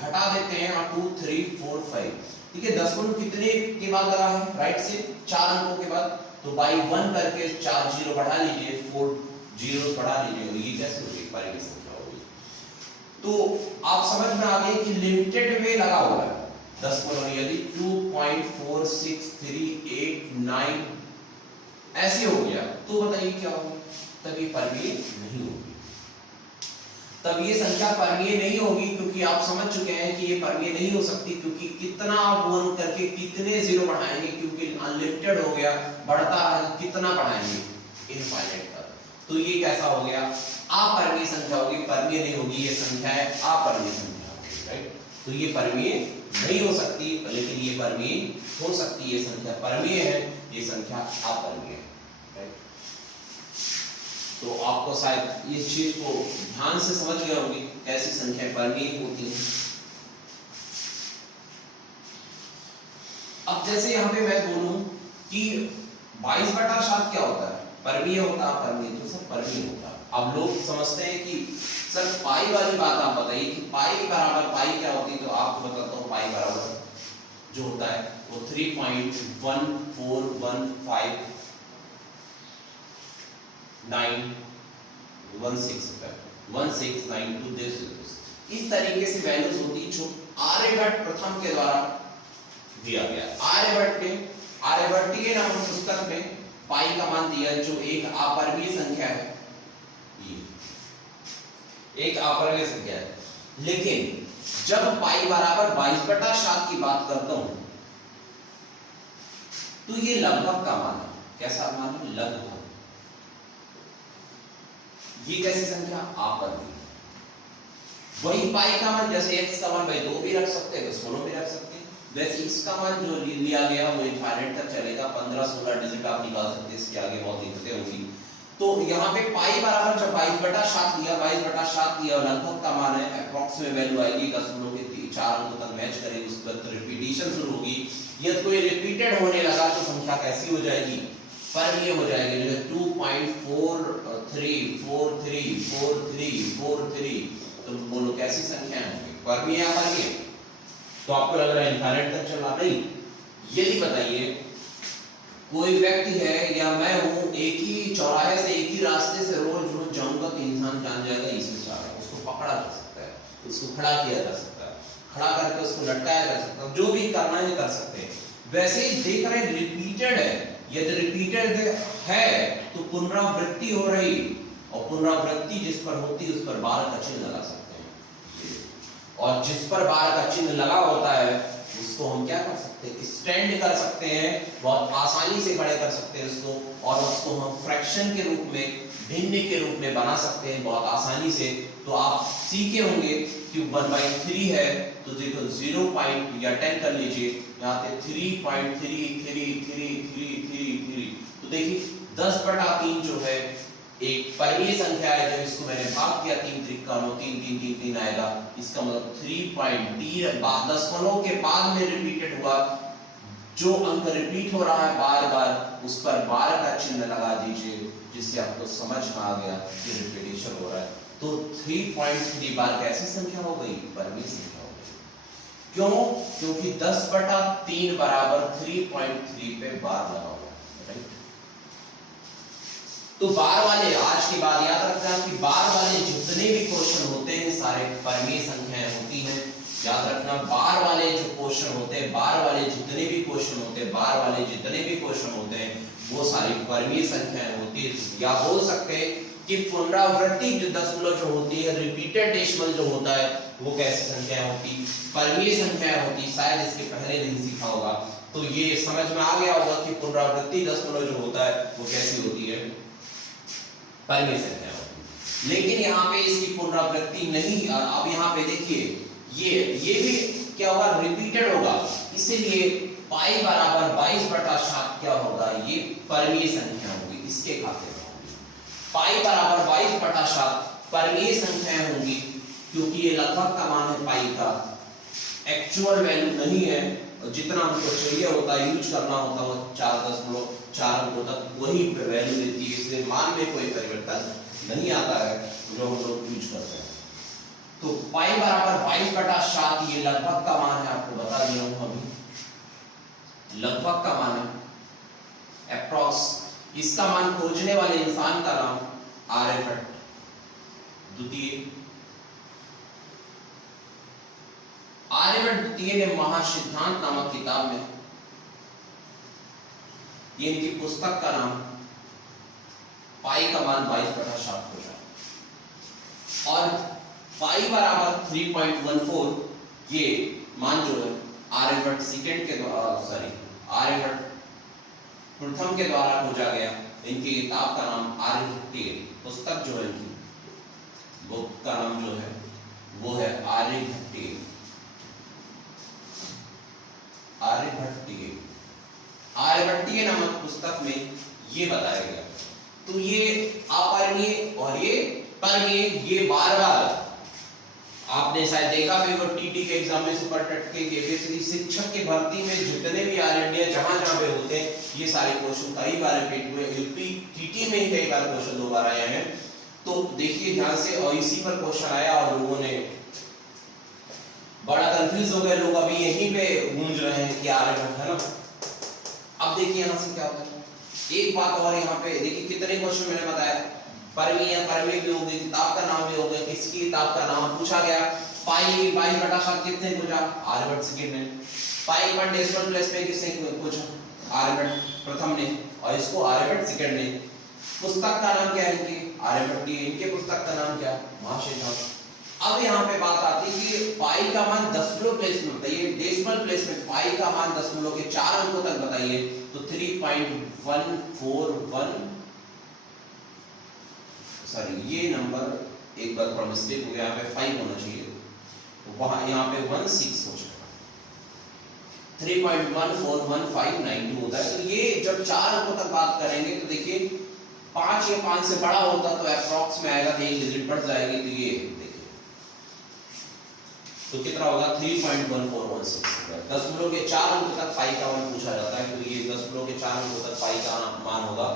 हटा देते हैं, और 2, 3, 4, 5, ठीक है, 10 गुण कितने के बाद लगा है, राइट से 4 अंकों के बाद, तो बाई 1 करके 4 जीरो बढ़ा लीजिए, 4 जीरो बढ़ा लीजिए, ये कैसे होगी, परमीय संख्या होगी। तो आप समझ में आ गए कि लिमिटेड में लगा हुआ है 10 गुण, यदि 2.4638 ऐसे हो गया, तो बताइए क्या होगा, तब ये परमीय नहीं होगी। तब ये संख्या परमीय नहीं होगी, क्योंकि आप समझ चुके हैं कि ये परमीय नहीं हो सकती, क्योंकि कितना आप गुण करके कितने जीरो बढ़ाएंगे, क्योंकि अनलिमिटेड हो गया, बढ़ता है, कितना बढ़ाएंगे, इनफाइनाइट तक। तो ये कैसा हो गया, अपरमीय संख्या होगी, परमीय नहीं होगी, ये संख्या है अपरमीय संख्या होगी, राइट। तो ये परमीय नहीं हो सकती, लेकिन ये परमीय हो सकती है, ये संख्या परमीय है, ये संख्या अपरमीय है, राइट। तो आपको शायद इस चीज को ध्यान से समझ गए होंगे कैसी संख्या परमीय होती है। अब जैसे यहाँ पे मैं बोलूं कि 22/7 क्या होता है, परमीय होता है, परमीय तो सर परमीय होता है। अब लोग समझते हैं कि सर पाई वाली बात आप बताइए कि पाई बराबर पाई क्या होती है, तो आपको बताता हूँ पाई बराबर जो होता है वो 3.141591692 दिस। इस तरीके से वैल्यूज होती जो आर्यभट्ट प्रथम के द्वारा दिया गया। आर्यभट्टीय नामक पुस्तक में पाई का मान दिया जो एक अपरिमेय संख्या है, ये एक अपरिमेय संख्या है। लेकिन जब पाई बराबर 22/7 की बात करता हूं तो ये लगभग का मान है। कैसा मान है? लगभग। ये कैसी संख्या? अपरिमेय। वही पाई का मान जैसे x का मान भाई 2 भी रख सकते हैं, 16 भी रख सकते हैं, वैसे इसका मान जो लिया गया वो इनफाइनाइट तक चलेगा। 15-16 डिजिट आप निकाल सकते हैं, इसके आगे बहुत दिक्कतें होंगी। तो यहाँ पे पाई बराबर जब 22/7 लिया, 22/7 लिया, लगभग का मान है, अप्रॉक्सीमेट वैल्यू आएगी 10 अंकों के 4 अंकों तक मैच करेगी, उसके बाद रिपीटिशन शुरू होगी। यदि कोई रिपीटेड होने लगा तो संख्या कैसी हो जाएगी? परमीय हो जाएगी। जैसे 2.43434343, तो बोलो कैसी संख्या होगी? परमीय या अपरिमेय? तो आपको लग रहा है इनफाइनाइट तक चलना नहीं। यदि बताइए कोई व्यक्ति है या मैं हूं, एक ही चौराहे से एक ही रास्ते से रोज रोज जाऊंगा तो इंसान जान जाएगा इसी से आ रहा है, उसको पकड़ा जा सकता है, उसको खड़ा किया जा सकता है, खड़ा करके उसको लटकाया जा सकता है, जो भी करना है कर सकते हैं। वैसे ही देख रहे हैं रिपीटेड है, यदि रिपीटेड है तो पुनरावृत्ति हो रही, और पुनरावृत्ति जिस पर होती है उस पर बार का चिन्ह लगा सकते हैं, और जिस पर बार का चिन्ह लगा होता है उसको हम क्या कर सकते हैं? स्टैंड कर सकते हैं, बहुत आसानी से खड़े कर सकते हैं उसको, और उसको हम फ्रैक्शन के रूप में, भिन्न के रूप में बना सकते हैं बहुत आसानी से। तो आप सीखे होंगे कि 1/3 है तो देखो 0 या 10 कर लीजिए, यहाँ पे 3.333333। तो देखिए 10/3 जो है एक परमीय संख्या है। जब इसको मैंने भाग किया 3 त्रिका 9 3 3 3 3 आएगा, इसका मतलब 3.3 दशमलव के बाद में रिपीटेड हुआ। जो अंक रिपीट हो रहा है बार बार उस पर बार का चिन्ह लगा दीजिए, जिससे आपको समझ में आ गया कि रिपीटेशन हो रहा है। तो 3.3 बार कैसी संख्या हो गई? परमीय संख्या हो गई। क्यों? क्योंकि 10/3 बराबर 3.3 पे बार लगा हुआ है, राइट। तो बार वाले, आज की बात याद रखना कि बार वाले जितने भी क्वेश्चन होते हैं सारे परमीय संख्याएं होती हैं। याद रखना बार वाले जो क्वेश्चन होते हैं, बार वाले जितने भी क्वेश्चन होते हैं, बार वाले जितने भी क्वेश्चन होते हैं वो सारी परमीय संख्याएं होती है। या बोल सकते हैं कि पुनरावृत्ति जो दशमलव जो होती है, रिपीटेड डेसिमल जो होता है वो कैसी संख्या होती? परमीय संख्या होती। शायद इसके पहले दिन सीखा होगा तो ये समझ में आ गया होगा कि पुनरावृत्ति दशमलव जो होता है वो कैसी होती है? परमीय संख्या होती। लेकिन यहाँ पे इसकी पुनरावृत्ति नहीं। अब यहाँ पे देखिए ये भी क्या होगा? रिपीटेड होगा, इसीलिए पाई बराबर 22/7 क्या होगा? ये परमीय संख्या होगी, इसके खाते में होगी। पाई बराबर 22/7 परमीय संख्याएं होंगी, क्योंकि ये लगभग का मान है पाई का, एक्चुअल वैल्यू नहीं है। जितना हमको चाहिए होता है, यूज करना होता है, वो 4 अंकों तक वही वैल्यू देती है, इसलिए मान में कोई परिवर्तन नहीं आता है जो हम लोग यूज करते हैं। तो पाई बराबर 22/7 ये लगभग का मान है, आपको बता दिया हूं अभी, लगभग का मान है, अप्रॉक्स। इसका मान खोजने वाले इंसान का नाम आर्यभट्ट द्वितीय। आर्यभट्ट द्वितीय ने महासिद्धांत नामक किताब में, ये इनकी पुस्तक का नाम, पाई का मान 22/7 खोजा, और पाई बराबर 3.14 ये मान जो है आर्यभट्ट सेकंड के द्वारा, आर्यभट्ट प्रथम के द्वारा खोजा गया। इनकी किताब का नाम आर्यभट्टीय, पुस्तक जो है इनकी, बुक का नाम जो है वो है आर्यभट्टीय। आर्यभट्टीय नामक पुस्तक में ये बताया गया। तो ये अपरिमेय और ये परमीय, ये बार बार आपने शायद देखा भी वो टीटी के एग्जाम में, सुपर टेट के बेसिकली शिक्षक की भर्ती में जितने भी ऑल इंडिया जहां पे होते हैं, ये सारे क्वेश्चन कई बार रिपीट हुए। यूपी टीटी में ही कई बार क्वेश्चन 2 बार आए हैं। तो देखिए ध्यान से, और इसी पर क्वेश्चन आया और लोगों ने बड़ा कंफ्यूज हो गए। लोग अभी यहीं पे गूंज रहे हैं कि आर्यभट्ट है ना। अब देखिए यहाँ से क्या होता है, एक बात और यहाँ पे देखिए कितने क्वेश्चन मैंने बताया, परमी भी हो गई, किताब का नाम भी हो गया, किसकी किताब का नाम पूछा गया, पाई बटा 7 कितने पूछा, आर्यभट्ट सेकंड ने, पाई पर डेसिमल प्लेस में किसने पूछा, आर्यभट्ट प्रथम ने, और इसको आर्यभट्ट सेकंड ने। पुस्तक का नाम क्या है इनकी, आर्यभट्ट की, इनके पुस्तक का नाम क्या, महाशय। अब यहाँ पे बात आती है कि पाई का मान दशमलव प्लेस में बताइए, डेसिमल प्लेस में पाई का मान दशमलव के 4 अंकों तक बताइए, तो 3.141, सॉरी ये नंबर एक बार थोड़ा मिस्टेक हो गया, यहाँ पे 5 होना चाहिए, वहां यहाँ पे 16 हो जाएगा, 3.141592 होता है। तो ये जब 4 अंकों तक बात करेंगे तो देखिए 5 या 5 से बड़ा होता तो अप्रॉक्स में आएगा, तो एक डिजिट बढ़ जाएगी। तो ये देखिए तो कितना होगा, 3.1416। दशमलव के 4 अंकों तक पाई का मान पूछा जाता है, तो ये दशमलव के 4 अंकों तक पाई का मान होगा।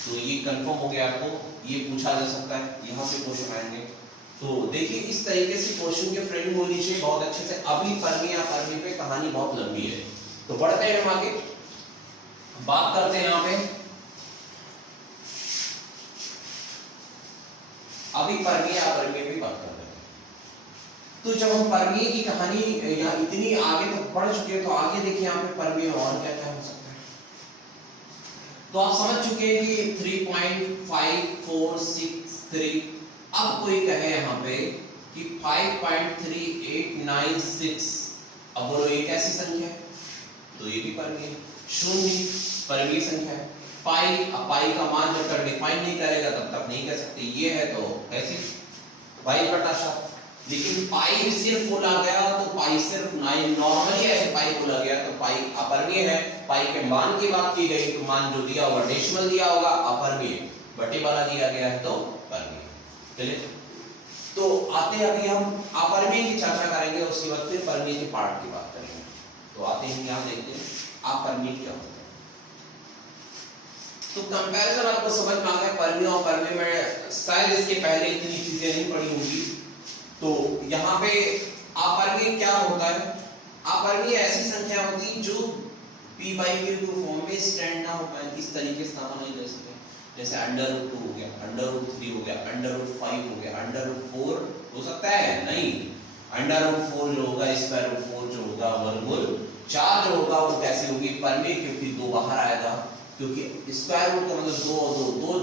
तो ये कंफर्म हो गया आपको, ये पूछा जा सकता है, यहाँ से क्वेश्चन आएंगे। तो देखिए इस तरीके से क्वेश्चन के फ्रेम हो लीजिए बहुत अच्छे से। अभी परमी पे कहानी बहुत लंबी है, तो बढ़ते हैं हम आगे, बात करते हैं यहाँ पे। अभी परमी पे बात करते हैं। तो जब हम परमी की कहानी यहाँ इतनी आगे तक पढ़ चुके हैं, तो आगे देखिए यहाँ पे परमी में और क्या क्या हो सकता है। तो आप समझ चुके हैं कि 3.5463। अब कोई कहे यहाँ पे कि 5.3896, अब बोलो ये कैसी संख्या है, तो ये भी परमी है। शून्य परमी संख्या है। पाई का मान जब तक डिफाइन नहीं करेगा तब तक नहीं कह सकते, ये है तो ऐसी पाई बटा 7। लेकिन पाई सिर्फ बोला गया तो पाई सिर्फ नॉर्मली ऐसे पाई बोला गया तो पाई अपरमीय है। पाई के मान की बात की गई तो मान जो दिया होगा डेसिमल दिया होगा अपरमीय, बटे वाला दिया गया है तो परमीय। चलिए तो आते हैं, अभी हम अपरमीय की चर्चा करेंगे, उसके बाद फिर परमीय के पार्ट की बात करेंगे। तो आते हैं यहाँ देखते हैं अपरमीय क्या होता है। तो कंपैरिजन आपको समझ में आ गया परमीय और परमीय में, शायद इसके पहले इतनी चीजें नहीं पढ़ी होंगी। तो यहाँ पे अपरमीय क्या होता है, अपरमीय ऐसी संख्या होती है जो p/q फॉर्म में स्टैंड ना हो पाए, इस तरीके से नाम नहीं दे सके। जैसे √2 हो गया, √3 हो गया, √5 हो गया, √4 हो सकता है नहीं, √4 जो होगा, √4 जो होगा, वर्गमूल 4 जो होगा वो कैसे होगी परमीय, क्योंकि 2 बाहर आएगा, क्योंकि स्क्वायर रूट का मतलब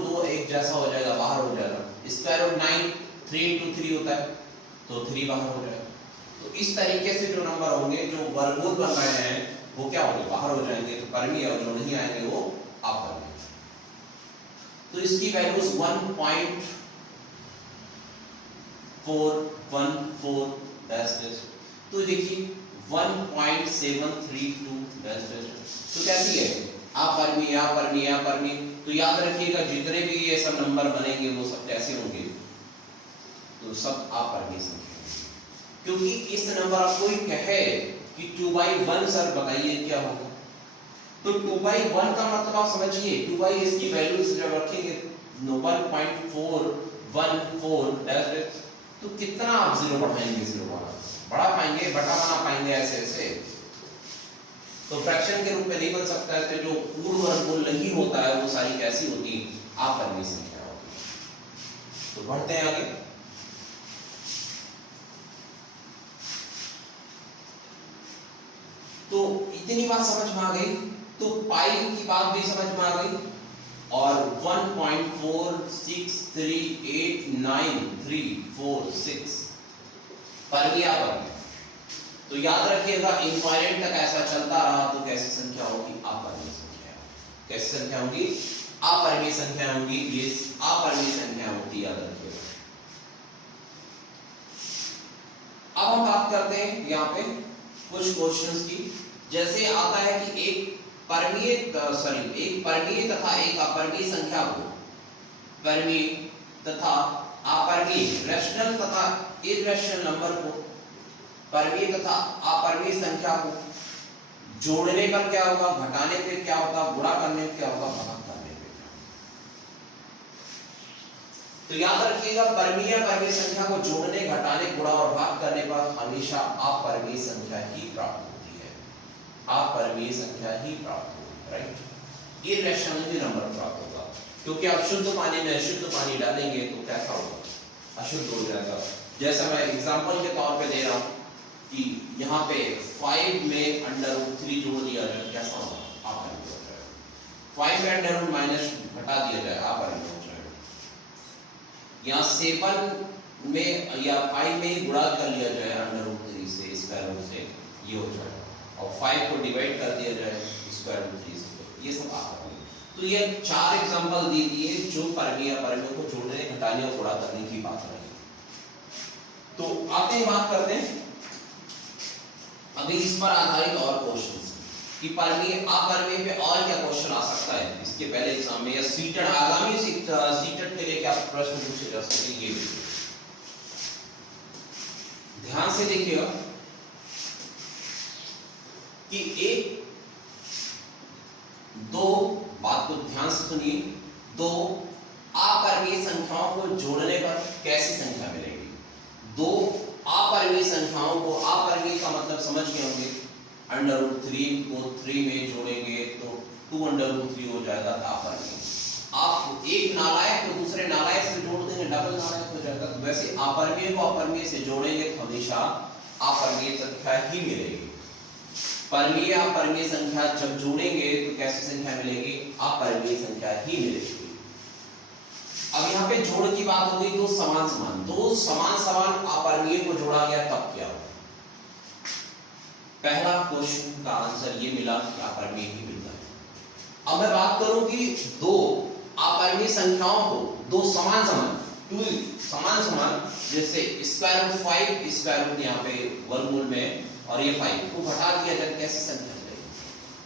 2 एक जैसा हो जाएगा, बाहर हो जाएगा। स्क्वायर रूट 9 3 × 3 होता है, तो 3 बाहर हो जाएगा। तो इस तरीके से जो नंबर होंगे जो वर्गमूल बन रहे हैं वो क्या होंगे, बाहर हो जाएंगे, तो परमीय, और जो नहीं आएंगे वो अपरमीय। तो इसकी वैल्यूज 1.414 तो देखिए 1.732 तो कैसी है अपरमीय। तो याद रखिएगा जितने भी ये सब नंबर बनेंगे वो सब कैसे होंगे, तो सब अपरमीय संख्या। क्योंकि इस नंबर आपको कहे कि 2/1 सर बताइए क्या होगा, तो 2/1 का मतलब आप समझिए 2 इसकी वैल्यू जब रखेंगे 1.414 तो कितना आप जीरो बढ़ाएंगे, जीरो बढ़ा पाएंगे, बटा बना पाएंगे ऐसे। तो फ्रैक्शन के रूप में नहीं बन सकता है, तो जो पूर्ण वर्गमूल नहीं होता है वो सारी कैसी होती, अपरमीय संख्या होती है। तो बढ़ते हैं आगे। तो इतनी बात समझ में आ गई, तो पाई की बात भी समझ में आ गई, और 1.46389346 परमीय अपरमीय। तो याद रखिएगा इनफाइनाइट तक ऐसा चलता रहा तो कैसी संख्या होगी, अपरमीय संख्या। कैसी संख्या होगी, अपरमीय संख्या होगी, ये अपरमीय संख्या होती, याद रखिएगा। अब हम बात करते हैं यहाँ पे कुछ क्वेश्चंस की। जैसे आता है कि एक परमीय तथा एक अपरमीय संख्या को परमीय तथा अपरिमेय रैशनल तथा इरैशनल नंबर को परिमेय तथा अपरिमेय संख्या को जोड़ने पर क्या होगा, घटाने पे क्या होगा, गुणा करने पे क्या होगा, भाग करने पे। तो याद रखिएगा परिमेय अपरिमेय संख्या को जोड़ने, घटाने, गुणा और भाग करने पर हमेशा अपरिमेय संख्या ही प्राप्त होती है, अपरिमेय संख्या ही प्राप्त होगी, राइट। इरैशनल नंबर प्राप्त होगा, क्योंकि आप शुद्ध पानी में अशुद्ध पानी डालेंगे तो कैसा होगा, अशुद्ध हो जाएगा। जैसा मैं एग्जांपल के तौर पे दे रहा हूं कि यहाँ पे 5 में √3 जोड़ दिया जाए, कैसा होगा, अपरिमेय हो जाएगा। 5 में अंडर माइनस घटा दिया जाए, अपरिमेय हो जाएगा। यहाँ 7 में या 5 में ही गुणा कर लिया जाए √3 से, स्क्वायर रूट से, ये हो जाएगा। और 5 को डिवाइड कर दिया जाए स्क्वायर रूट 3 से, ये सब अपरिमेय। तो ये 4 एग्जांपल दे दिए जो परिमेय अपरिमेय को जोड़ने, घटाने और गुणा करने की बात रही। तो आते हैं, बात करते हैं अभी इस पर आधारित और क्वेश्चंस कि परिमेय अपरिमेय पे और क्या क्वेश्चन आ सकता है इसके पहले एग्जाम में, या सीटेड आगामी सीटेड के लिए क्या प्रश्न पूछे जा सकते हैं, ये देखिए ध्यान से देखिएगा कि एक दो बात को ध्यान से सुनिए, दो अपरिमेय संख्याओं को जोड़ने पर कैसी संख्या मिलेगी। दो अपरिमेय संख्याओं को, अपरिमेय का मतलब समझ गए होंगे, √3 को 3 में जोड़ेंगे तो 2√3 हो जाएगा अपरिमेय। आप एक नालायक को दूसरे नालायक से जोड़ देंगे, डबल नालायक हो जाएगा। तो वैसे अपरिमेय को अपरिमेय से जोड़ेंगे तो हमेशा अपरिमेय संख्या ही मिलेगी। परिमेय अपरिमेय संख्या जब जोड़ेंगे तो कैसी संख्या मिलेगी, अपरिमेय संख्या ही मिलेगी। अब यहाँ पे जोड़ की बात हो गई, दो समान समान अपरिमेय को जोड़ा गया तब क्या होगा। पहला क्वेश्चन का आंसर ये मिला कि अपरिमेय ही मिलता है। अब मैं बात करूं कि दो अपरिमेय संख्याओं को, दो समान जैसे स्क्वायर रूट 5, स्क्वायर रूट यहाँ पे वर्गमूल में, और ये 5 को घटा दिया जाए कैसी संख्या मिलेगी,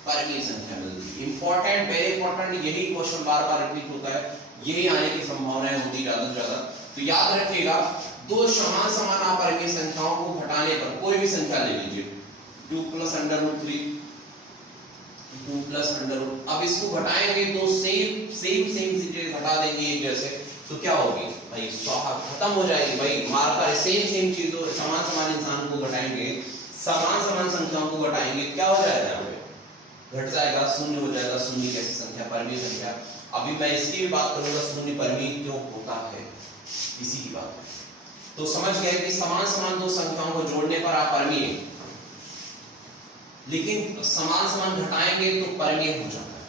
परिमेय संख्या मिलती है। इंपॉर्टेंट, वेरी इंपॉर्टेंट, यही क्वेश्चन बार बार रिपीट होता है, यही आने की संभावनाएं होती ज्यादा से ज्यादा। तो याद रखिएगा दो समान अपरिमेय संख्याओं को घटाने पर कोई भी संख्या ले लीजिए, 2 + √3, 2 + √, अब इसको घटाएंगे तो सेम चीजें घटा देंगे एक जैसे, तो क्या होगी भाई, स्वाहा खत्म हो जाएगी भाई, मार्कर सेम चीजों, समान इंसान को घटाएंगे, समान संख्याओं को घटाएंगे, क्या हो जाएगा यहाँ पे, घट जाएगा, शून्य हो जाएगा। शून्य कैसी संख्या, परिमेय संख्या। अभी मैं इसकी भी बात करूंगा, शून्य परिमेय क्यों होता है, इसी की बात है। तो समझ गए कि समान दो संख्याओं को जोड़ने पर अपरिमेय, लेकिन समान घटाएंगे तो परिमेय हो जाता है।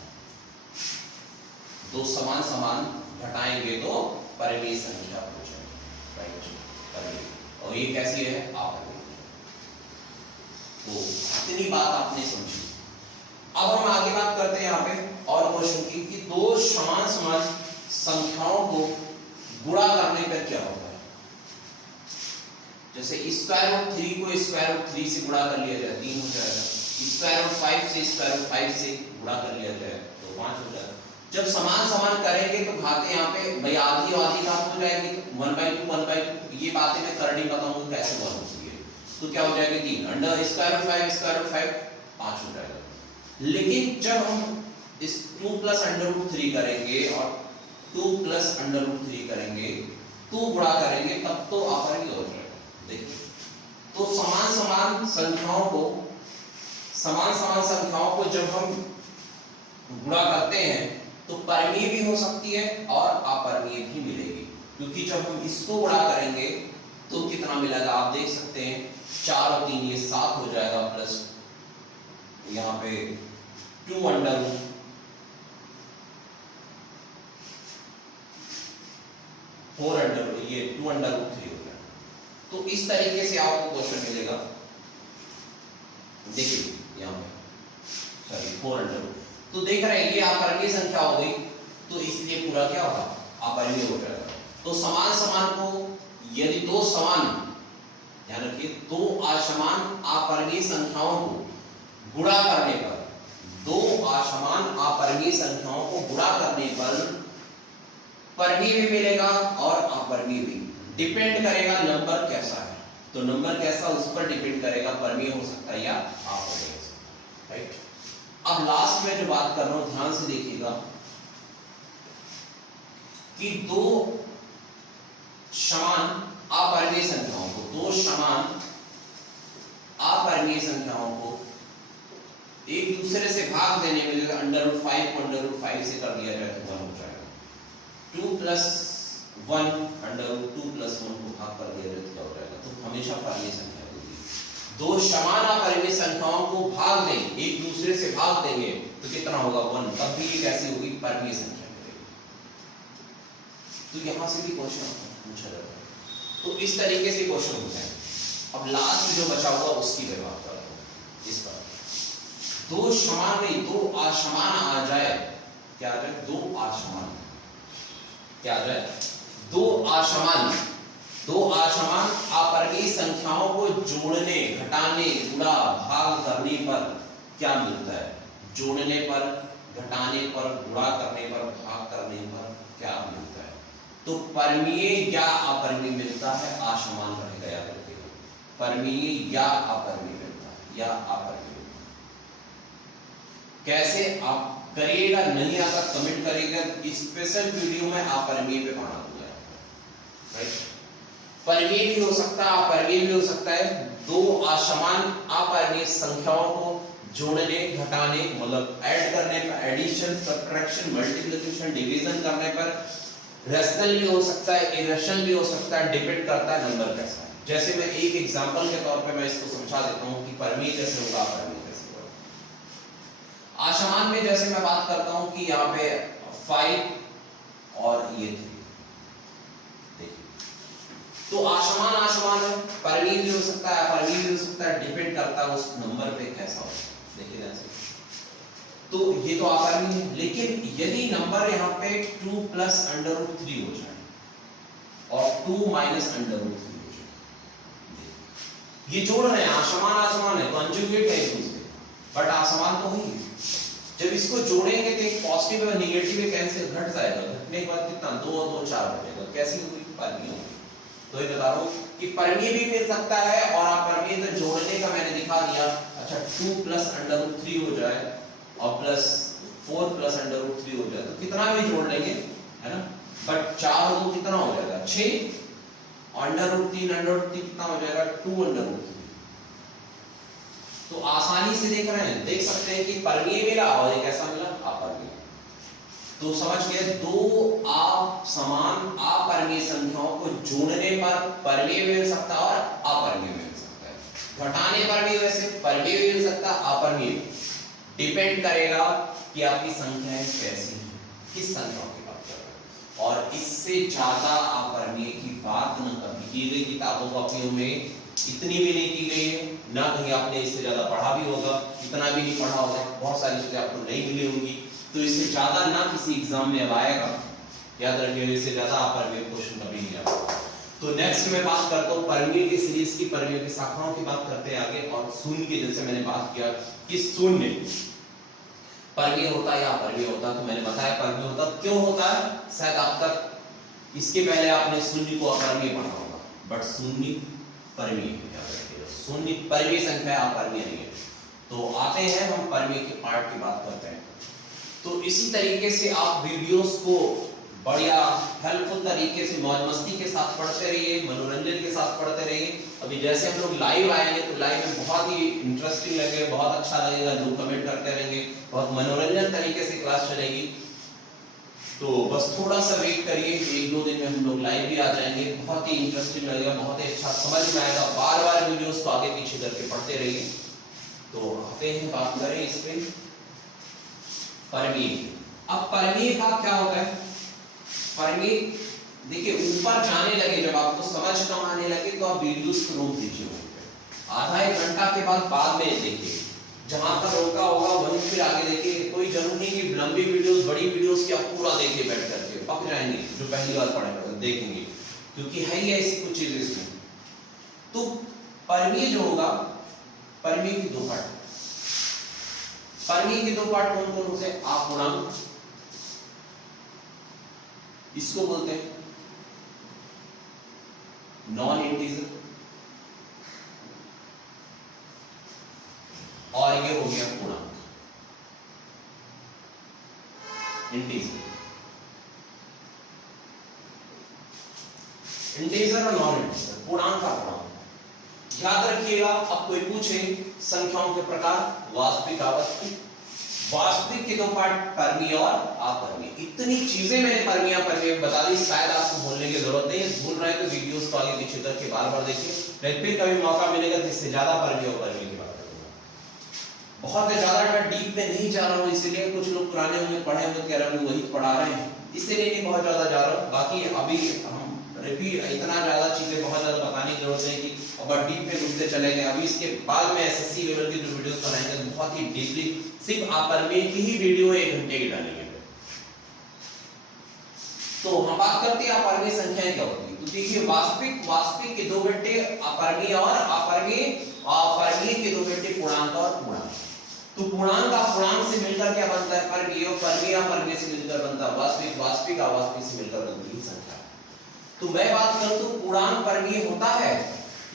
दो समान घटाएंगे तो परिमेय संख्या हो जाएगी, राइट, परिमेय। और ये कैसी है, अपरिमेय। तो इतनी बात आपने समझी। अब हम आगे बात करते हैं यहाँ पे और क्वेश्चन की कि दो समान संख्याओं को गुणा करने पर क्या होता है। जैसे स्क्वायर रूट 3 को स्क्वायर रूट 3 से गुणा कर लिया जाए 3 हो जाएगा, स्क्वायर रूट 5 से स्क्वायर रूट 5 से गुणा कर लिया जाए तो 5 हो जाएगा। जब समान करेंगे तो घाते यहाँ पे भाई आधी घात हो जाएगी, 1/2 ये बातें मैं करनी बताऊंगा कैसे बन होती है। तो क्या हो जाएगी 3 अंडर स्क्वायर रूट 5 5 हो जाएगा। लेकिन जब हम इस 2 + √3 करेंगे और 2 + √3 करेंगे, 2 गुणा करेंगे तब तो अपरिमेय हो जाएगा। देखिए तो समान संख्याओं को जब हम गुणा करते हैं तो परिमेय भी हो सकती है और अपरिमेय भी मिलेगी, क्योंकि जब हम इसको गुणा करेंगे तो कितना मिलेगा आप देख सकते हैं, 4 और 3 ये 7 हो जाएगा, प्लस यहाँ पे 2 अंडर 4 अंडर ये 2 अंडर 3 हो गया। तो इस तरीके से आपको क्वेश्चन मिलेगा। देखिए यहाँ पे 4 अंडर, तो देख रहे हैं ये अपरिमेय संख्या हो गई, तो इसलिए पूरा क्या होगा, अपरिमेय हो जाएगा। तो समान को यदि दो समान, ध्यान रखिए, दो असमान अपरिमेय संख्याओं को गुणा करने पर, दो असमान अपरिमेय संख्याओं को गुणा करने पर परिमेय भी मिलेगा और डिपेंड करेगा नंबर कैसा है, तो नंबर कैसा उस पर डिपेंड करेगा, परमीय हो सकता है या अपर्मीय हो सकता है, राइट। अब लास्ट में जो बात कर रहा हूं ध्यान से देखिएगा कि दो समान अपरिमेय संख्याओं को, दो समान अपरिमेय संख्याओं को एक दूसरे से भाग देने में, जैसे √5 को √5 से कर दिया जाए तो 1 हो जाएगा, 2 + 1 √2 + 1 को भाग कर दिया जाए तो क्या हो जाएगा, तो हमेशा परिमेय संख्या होगी। दो समान अपरिमेय संख्याओं को भाग दें, एक दूसरे से भाग देंगे तो कितना होगा 1, तब भी ये कैसी होगी, परिमेय संख्या होगी। तो यहां से भी क्वेश्चन पूछा जाता है, तो इस तरीके से क्वेश्चन होते हैं। अब लास्ट जो बचा हुआ उसकी मैं बात करता हूं। इस पर दो समान नहीं, दो असमान आ जाए, क्या आ जाए, दो असमान, क्या आ जाए, दो असमान अपरिमेय संख्याओं को जोड़ने, घटाने, गुणा, भाग करने पर क्या मिलता है, जोड़ने पर, घटाने पर, गुणा करने पर, भाग करने पर क्या मिलता है, तो परमीय या अपरिमेय मिलता है, असमान रहेगा, याद रखिएगा, परमीय या अपरिमेय मिलता है, या अपरिमेय। कैसे आप करिएगा, नहीं आता कमेंट करिएगा, स्पेशल वीडियो में अपरिमेय पे पढ़ा दूंगा, राइट। परिमेय भी हो सकता है, अपरिमेय भी हो सकता है, दो असमान अपरिमेय संख्याओं को जोड़ने, घटाने, मतलब ऐड करने पर, एडिशन, सब्ट्रैक्शन, मल्टीप्लिकेशन, डिवीजन करने पर, रेशनल भी हो सकता है, इरेशनल भी हो सकता है, डिपेंड करता है नंबर कैसा है। जैसे मैं एक एग्जांपल के तौर पे मैं इसको समझा देता हूं कि परमीय कैसे होगा, अपरिमेय कैसे होगा। असमान में जैसे मैं बात करता हूं कि यहाँ पे 5 और ये 3, देखिए, तो असमान है, परमीय भी हो सकता है, अपरिमेय भी हो सकता है, डिपेंड करता है उस नंबर पे कैसा हो। देखिए जैसे, तो ये तो अपरिमेय है, लेकिन यदि नंबर यहाँ पे 2 + √3 हो जाए और 2 - √3 हो जाए, ये जोड़ रहे हैं, असमान है, कंजुगेट है एक दूसरे, बट असमान तो नहीं है। जब इसको जोड़ेंगे तो एक पॉजिटिव और नेगेटिव कैंसिल, घट जाएगा, घटने के बाद कितना, 2 और 2 4 बचेगा, कैसी होगी, परमीय होगी। तो ये बता रहा हूं कि परमीय भी मिल सकता है और अपरिमेय तो जोड़ने का मैंने दिखा दिया। अच्छा, 2 + √3 हो जाए और +4 + √3 हो जाए तो कितना भी जोड़ लेंगे, है ना, बट 4 और 2 कितना हो जाएगा, 6, और √3 कितना हो जाएगा, 2 √3। तो आसानी से देख रहे हैं, देख सकते हैं कि परमीय मिला और एक ऐसा मिला अपरिमेय। तो समझ गए, दो आप समान अपरिमेय संख्याओं को जोड़ने पर परमीय मिल सकता है और अपरिमेय मिल सकता है, घटाने पर भी वैसे परमीय मिल सकता है, अपरिमेय। डिपेंड करेगा कि आपकी संख्याएं कैसी हैं, किस संख्या की बात कर रहे हैं, और इससे ज्यादा अपरिमेय की बात न कभी की गई किताबों कॉपियों में, इतनी भी नहीं की गई है, ना कहीं आपने इससे ज्यादा पढ़ा भी होगा, इतना भी नहीं पढ़ा होगा, बहुत सारी चीजें आपको नहीं मिली होंगी, तो इससे ज्यादा ना किसी एग्जाम में अब आएगा, याद रखिएगा, इससे ज्यादा अपरिमेय क्वेश्चन कभी नहीं आएगा। तो नेक्स्ट मैं बात करता हूँ परमीय की सीरीज की, परमीय की शाखाओं की बात करते हैं आगे, और शून्य की, जैसे मैंने बात किया कि शून्य परमीय होता है या अपरिमेय होता है, तो मैंने बताया परमीय होता, क्यों होता है, शायद आप तक इसके पहले आपने शून्य को अपरिमेय पढ़ा होगा, बट शून्य परमीय है, याद रखिएगा, शून्य परमीय संख्या, अपरिमेय नहीं है। तो आते हैं हम परमीय के पार्ट की बात करते हैं। तो इसी तरीके से आप वीडियोस को बढ़िया हेल्पफुल तरीके से मौज मस्ती के साथ पढ़ते रहिए, मनोरंजन के साथ पढ़ते रहिए। अभी जैसे हम लोग लाइव आएंगे तो लाइव में बहुत ही इंटरेस्टिंग लगेगा, बहुत अच्छा लगेगा, लोग कमेंट करते रहेंगे, बहुत मनोरंजन तरीके से क्लास चलेगी। तो बस थोड़ा सा वेट करिए, 1-2 दिन में हम लोग लाइव भी आ जाएंगे, बहुत ही इंटरेस्टिंग लगेगा, बहुत ही अच्छा समझ में आएगा, बार बार वीडियोस को आगे पीछे करके पढ़ते रहिए। तो आते हैं, बात करें इस पे परमीय। अब परमीय का क्या होता है, परमीय देखिए ऊपर जाने लगे, जब आपको समझ कम आने लगे तो आप वीडियोस को रोक दीजिए, आधा 1 घंटा के बाद में देखिए, जहां तक रोका होगा वहीं फिर आगे देखिए। कोई जरूरी नहीं कि लंबी वीडियोस, बड़ी वीडियोस की आप पूरा देखिए बैठ करके, पक जाएंगे जो पहली बार पढ़ेंगे देखेंगे, क्योंकि है ही ऐसी कुछ चीजें इसमें। तो परमीय जो होगा, परमीय की 2 पार्ट, परमीय के 2 पार्ट कौन कौन से, अपूर्णांक, इसको बोलते हैं नॉन इंटीजर, और ये हो गया पूर्णांक इंटीजर। इंटीजर और नॉन इंटीजर, पूर्णांक का पूर्णांक याद रखिएगा। अब कोई पूछे संख्याओं के प्रकार, वास्तविक, अवास्तविक, वास्तविक के दो पार्ट परमीय और अपरमीय। इतनी चीजें मैंने परमीय अपरमीय बता दी, शायद आपको बोलने की जरूरत नहीं है। भूल रहे तो वीडियोस को आगे पीछे करके बार-बार देखिए, फिर कभी मौका मिलेगा तो इससे ज्यादा परमीय और अपरमीय की बात करूंगा। बहुत ज्यादा मैं डीप में नहीं जा रहा हूं, इसलिए कुछ लोग पुराने होंगे, पढ़े होंगे, कह रहे हैं वही पढ़ा रहे हैं, इसलिए नहीं बहुत ज्यादा जा रहा हूं। बाकी अभी हम रिपीट इतना ज्यादा चीजें बहुत ज्यादा बताने की जरूरत नहीं कि अब डीप में घुसते चले गए। अभी इसके बाद में एसएससी लेवल की जो वीडियोस बनाएंगे तो बहुत ही डीपली सिर्फ अपरमीय की ही वीडियो 1 घंटे की डालेंगे। तो हम बात करते हैं अपरमीय संख्याएं क्या होती है। तो देखिए वास्तविक के दो बेटे अपरमीय और अपरमीय के दो बेटे पूर्णांक और पूर्णांक। तो पूर्णांक अपूर्णांक से मिलकर क्या बनता है परमीय, और परमीय अपरमीय से मिलकर बनता है वास्तविक अवास्तविक से मिलकर बनती है संख्या। तो मैं बात करूं तो पूर्णांक परमीय होता है,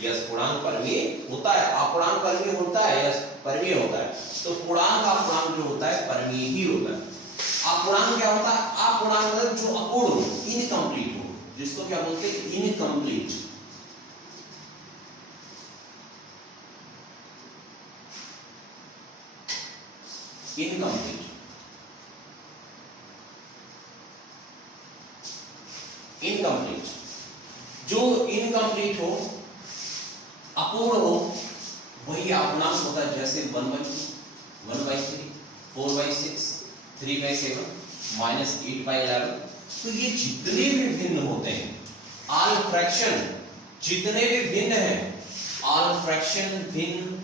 यस पूर्णांक परमीय होता है। अपूर्णांक परमीय होता है, यस परमीय होता है। तो पूर्णांक अपूर्णांक जो होता है परमीय ही होता है। अपूर्णांक क्या होता है, अपूर्णांक मतलब जो अपूर्ण हो, इनकम्प्लीट हो, जिसको क्या बोलते हैं इनकम्प्लीट। इनकम्प्लीट इनकम्प्लीट जो इनकम्प्लीट हो, अपूर्ण हो, वही अपूर्णांक होता है। जैसे 1/2, 1/3, 4/6, 3/7, -8/11। तो ये जितने भी भिन्न होते हैं, ऑल फ्रैक्शन जितने भी भिन्न हैं, ऑल फ्रैक्शन भिन्न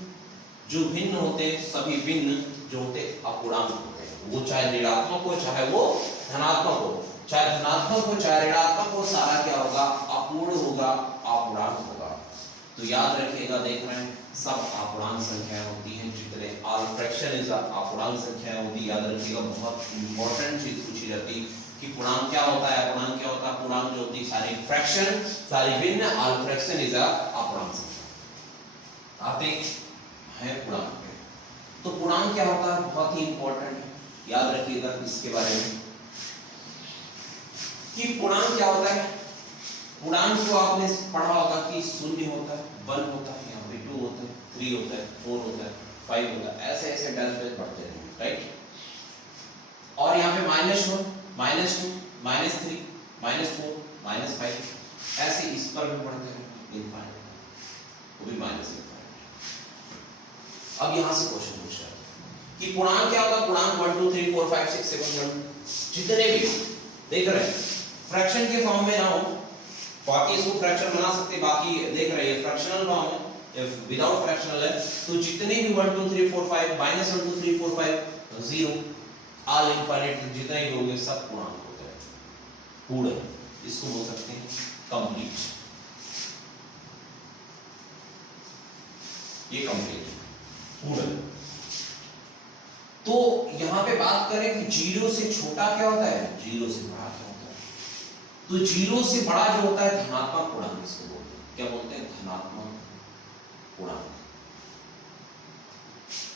जो भिन्न होते हैं, सभी भिन्न जो होते अपूर्णांक होते हैं। वो चाहे ऋणात्मक हो चाहे वो धनात्मक हो, चाहे धनात्मक हो चाहे ऋणात्मक हो, सारा क्या होगा अपूर्ण होगा, अपूर्णांक होगा। तो याद रखिएगा, देख रहे हैं सब अपूर्णांक संख्याएं होती हैं, जितने ऑल फ्रैक्शन इज अपूर्णांक संख्याएं होती। याद रखिएगा बहुत इंपॉर्टेंट चीज पूछी जाती कि पूर्णांक क्या होता है, अपूर्णांक क्या होता है। पूर्णांक जो होती है सारी फ्रैक्शन, सारी भिन्न, ऑल फ्रैक्शन इज अपूर्णांक संख्या आते हैं पूर्णांक। तो पूर्णांक क्या होता है बहुत ही इंपॉर्टेंट है, याद रखिएगा इसके बारे में कि पूर्णांक क्या होता है। पूर्णांक को आपने पढ़ा होगा कि शून्य होता है, 1 होता है, यहाँ पे 2 होता है, 3 होता है, 4 होता है, 5 होता है, ऐसे ऐसे डैश बढ़ते रहेंगे, राइट। और यहाँ पे -1, -2, -3, -4, -5, ऐसे इस पर भी बढ़ते रहेंगे इनफाइनाइट, वो भी -इनफाइनाइट। अब यहाँ से क्वेश्चन पूछ रहा है कि पूर्णांक क्या होगा। पूर्णांक 1 2 3 4 5 6 7 1 जितने भी देख रहे हैं फ्रैक्शन के फॉर्म में ना हो, बाकी इसको फ्रैक्शन बना सकते, बाकी देख रहे हैं फ्रैक्शनल फॉर्म है, विदाउट फ्रैक्शनल है। तो जितने भी 1 2 3 4 5 -1 2 3 4 5 0 ऑल इनफाइनाइट जितने भी होंगे सब पूर्णांक होते हैं, पूर्ण। इसको बोल सकते हैं कंप्लीट, ये कंप्लीट पूर्ण। तो यहां पे बात करें कि 0 से छोटा क्या होता है, 0 से बड़ा क्या होता है। तो 0 से बड़ा जो होता है धनात्मक पूर्णांक, इसको बोलते हैं क्या बोलते हैं धनात्मक पूर्णांक,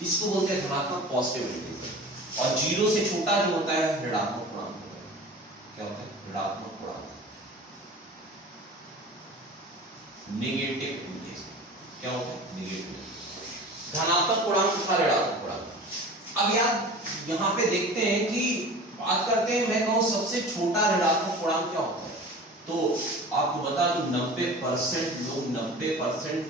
इसको बोलते हैं धनात्मक पॉजिटिव इंटीजर। और 0 से छोटा जो होता है ऋणात्मक पूर्णांक होता है, क्या होता है ऋणात्मक पूर्णांक, नेगेटिव इंटीजर। क्या होता है नेगेटिव, धनात्मक पूर्णांक तथा ऋणात्मक पूर्णांक। अब यार यहाँ पे देखते हैं कि बात करते हैं, मैं कहूँ सबसे छोटा ऋणात्मक पूर्णांक क्या होता है। तो आपको बता दूं 90% लोग 90%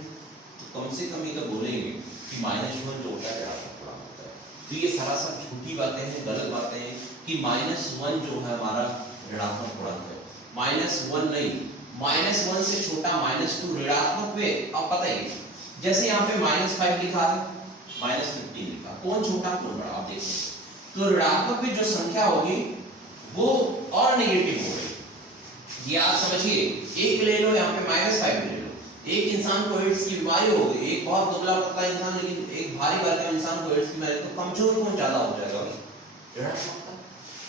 तो कम से कम ही तो बोलेंगे कि -1 जो होता है ऋणात्मक पूर्णांक होता है। तो ये सरासर झूठी बातें हैं, गलत बातें हैं कि -1 जो है हमारा ऋणात्मक पूर्णांक है। -1 नहीं, -1 से छोटा -2 ऋणात्मक पे। अब पता है जैसे यहाँ पे -5 लिखा है, -15 लिखा, कौन छोटा कौन बड़ा आप देख सकते। तो ऋणात्मक पे जो संख्या होगी वो और नेगेटिव होगी, ये आप समझिए। एक ले लो यहाँ पे -5 ले लो, एक इंसान को एड्स की बीमारी हो गई, एक बहुत दुबला पतला इंसान, लेकिन एक भारी भरकम इंसान को एड्स की बीमारी, तो कमजोर कौन ज्यादा हो जाएगा ऋणात्मक।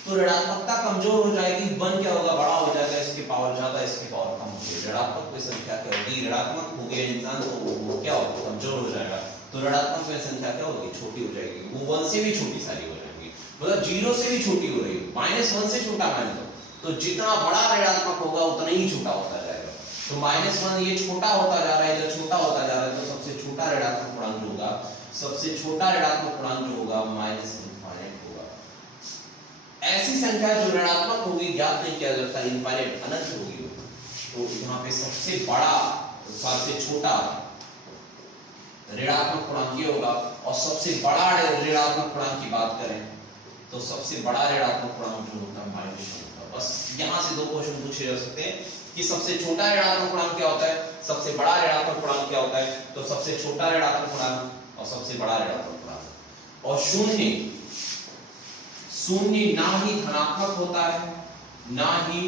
तो ऋणात्मकता कमजोर हो जाएगी, 1 क्या होगा, बड़ा हो जाएगा, इसकी पावर ज्यादा, इसकी पावर कम होगी। ऋणात्मक कोई संख्या क्या होगी, ऋणात्मक हो गया इंसान तो वो क्या होगा, कमजोर हो जाएगा। तो ऋणात्मक में संख्या क्या होगी, छोटी हो जाएगी, वो 1 से भी छोटी सारी हो जाएंगी, मतलब 0 से भी छोटी हो रही है, -1 से छोटा मान लो, तो जितना बड़ा ऋणात्मक होगा उतना ही छोटा होता जाएगा। तो -1 ये छोटा होता जा रहा है, इधर छोटा होता जा रहा है, तो सबसे छोटा ऋणात्मक पूर्णांक जो होगा, सबसे छोटा ऋणात्मक पूर्णांक जो होगा -इनफाइनाइट होगा। ऐसी संख्या जो ऋणात्मक होगी ज्ञात नहीं किया जाता, इनफाइनाइट अनंत होगी। तो यहाँ पे सबसे बड़ा सबसे छोटा ऋणात्मक पूर्णांक ये होगा, और सबसे बड़ा ऋणात्मक पूर्णांक की बात करें तो सबसे बड़ा ऋणात्मक पूर्णांक जो होता है -1 होता है। बस यहाँ से 2 क्वेश्चन पूछे जा सकते हैं कि सबसे छोटा ऋणात्मक पूर्णांक क्या होता है, सबसे बड़ा ऋणात्मक पूर्णांक क्या होता है। तो सबसे छोटा ऋणात्मक पूर्णांक और सबसे बड़ा ऋणात्मक पूर्णांक। और शून्य ना ही धनात्मक होता है, ना ही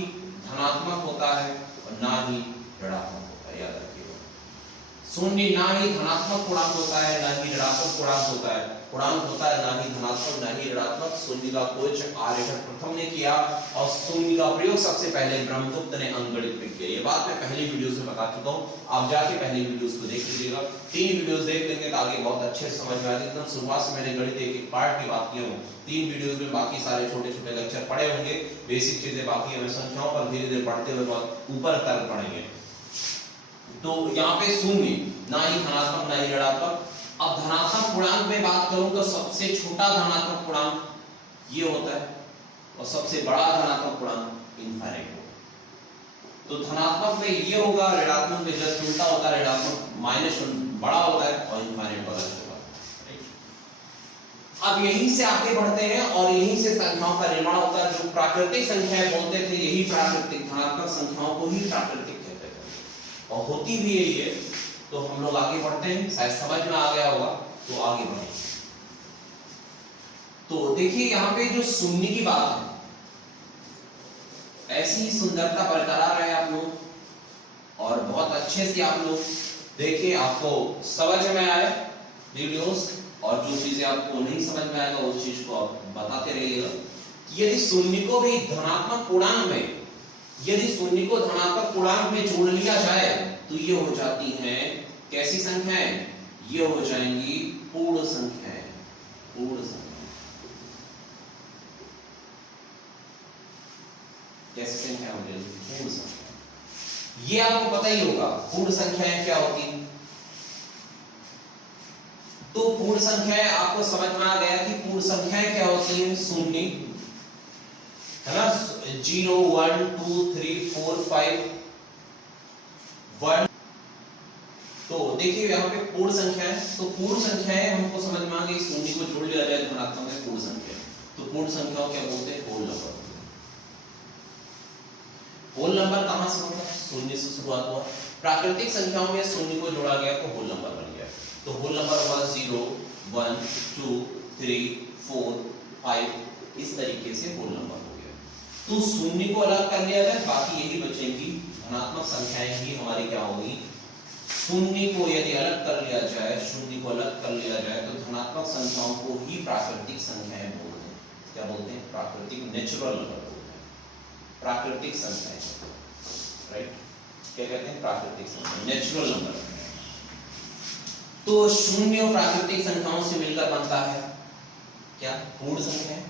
धनात्मक होता है, और ना ही ऋणात्मक होता है, याद रखिएगा। शून्य ना ही धनात्मक पूर्णांक होता है, ना ही ऋणात्मक पूर्णांक होता है, पूर्णांक होता है ना ही धनात्मक ना ही ऋणात्मक। शून्य का खोज आर्यभट्ट प्रथम ने किया, और शून्य का प्रयोग सबसे पहले ब्रह्मगुप्त ने अंकगणित में किया। ये बात मैं पहली वीडियोस में बता चुका हूँ, आप जाके पहली वीडियोस को देख लीजिएगा। 3 वीडियोस देख लेंगे तो आगे बहुत अच्छे से समझ में आएगा। एकदम शुरुआत से मैंने गणित एक पार्ट की बात की हूँ, 3 वीडियोस में बाकी सारे छोटे छोटे लेक्चर पढ़े होंगे, बेसिक चीजें बाकी है, संख्याओं पर धीरे धीरे पढ़ते हुए बहुत ऊपर तक पढ़ेंगे। तो यहाँ पे शून्य ना ही धनात्मक ना ही ऋणात्मक। अब धनात्मक पूर्णांक में बात करूं तो सबसे छोटा धनात्मक पूर्णांक ये होता है, और सबसे बड़ा धनात्मक पूर्णांक इनफाइनाइट होगा। तो धनात्मक में ये होगा, ऋणात्मक में जस्ट उल्टा होता है, ऋणात्मक -1 बड़ा होता है और इनफाइनाइट बड़ा होगा। अब यहीं से आगे बढ़ते हैं और यहीं से संख्याओं का निर्माण होता है। जो प्राकृतिक संख्याएं बोलते थे, यही प्राकृतिक धनात्मक संख्याओं को ही प्राकृतिक कहते थे, और होती भी यही है। तो हम लोग आगे बढ़ते हैं, शायद समझ में आ गया होगा, तो आगे बढ़ें। तो देखिए यहाँ पे जो शून्य की बात है, ऐसी ही सुंदरता बरकरार है आप लोग, और बहुत अच्छे से आप लोग देखिए, आपको समझ में आए वीडियोस, और जो चीजें आपको नहीं समझ में आएगा उस चीज को आप बताते रहिएगा। यदि शून्य को भी धनात्मक पूर्णांक में, यदि शून्य को धनात्मक पूर्णांक में जोड़ लिया जाए तो ये हो जाती हैं कैसी संख्याएं, ये हो जाएंगी पूर्ण संख्याएं। पूर्ण संख्या कैसी संख्या हो जाएगी, पूर्ण संख्या। ये आपको पता ही होगा पूर्ण संख्याएं क्या होती। तो पूर्ण संख्याएं आपको समझ में आ गया कि पूर्ण संख्याएं क्या होती हैं। शून्य है ना, 0 1 2 3 4 5 1। तो देखिए यहाँ पे पूर्ण संख्याएं, तो पूर्ण संख्याएं हमको समझ में आ गई, शून्य को जोड़ लिया जाए धनात्मक में पूर्ण संख्या। तो पूर्ण संख्याओं क्या बोलते हैं, होल नंबर। होल नंबर कहां से होगा, शून्य से शुरुआत हुआ। प्राकृतिक संख्याओं में शून्य को जोड़ा गया तो होल नंबर बन गया। तो होल नंबर होगा 0 1 2 3 4 5, इस तरीके से होल नंबर हो गया। तो शून्य को अलग कर लिया जाए, बाकी यही बचेगी धनात्मक संख्याएं ही हमारी क्या होगी। शून्य को यदि अलग कर लिया जाए, शून्य को अलग कर लिया जाए तो धनात्मक संख्याओं को ही प्राकृतिक संख्याएं बोलते हैं। क्या बोलते हैं, प्राकृतिक, नेचुरल नंबर बोलते हैं, प्राकृतिक संख्याएं, राइट। क्या कहते हैं, प्राकृतिक संख्या, नेचुरल नंबर। तो शून्य प्राकृतिक संख्याओं से मिलकर बनता है क्या, पूर्ण संख्याएं।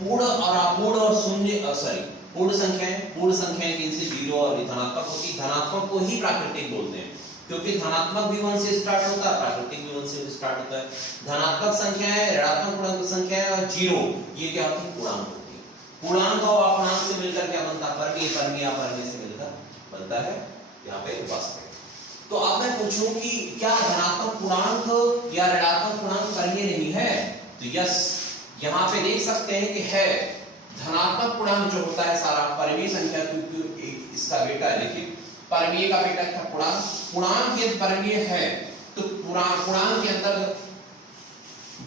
पूर्ण और अपूर्ण और शून्य सॉरी पूर्ण संख्याएं, पूर्ण संख्याएं किनसे, 0 और धनात्मक होती। धनात्मक को ही प्राकृतिक बोलते हैं, क्योंकि धनात्मक भी 1 से स्टार्ट होता है, प्राकृतिक भी 1 से स्टार्ट होता है। धनात्मक संख्याएं, ऋणात्मक पूर्णांक संख्याएं और 0 ये क्या होती है, पूर्णांक होती है। पूर्णांक और अपूर्णांक से मिलकर क्या बनता है, परमीय, परमीय अपरमीय से मिलकर बनता है यहाँ पे वास्तविक। तो अब मैं पूछूं कि क्या धनात्मक पूर्णांक या ऋणात्मक पूर्णांक परमीय नहीं है, तो यस, यहाँ पे देख सकते हैं कि है। धनात्मक पूर्णांक जो होता है सारा परमीय संख्या, क्योंकि इसका बेटा है, देखिए परमीय का बेटा क्या, पूर्णांक। पूर्णांक यदि परमीय है तो पूर्णांक के अंदर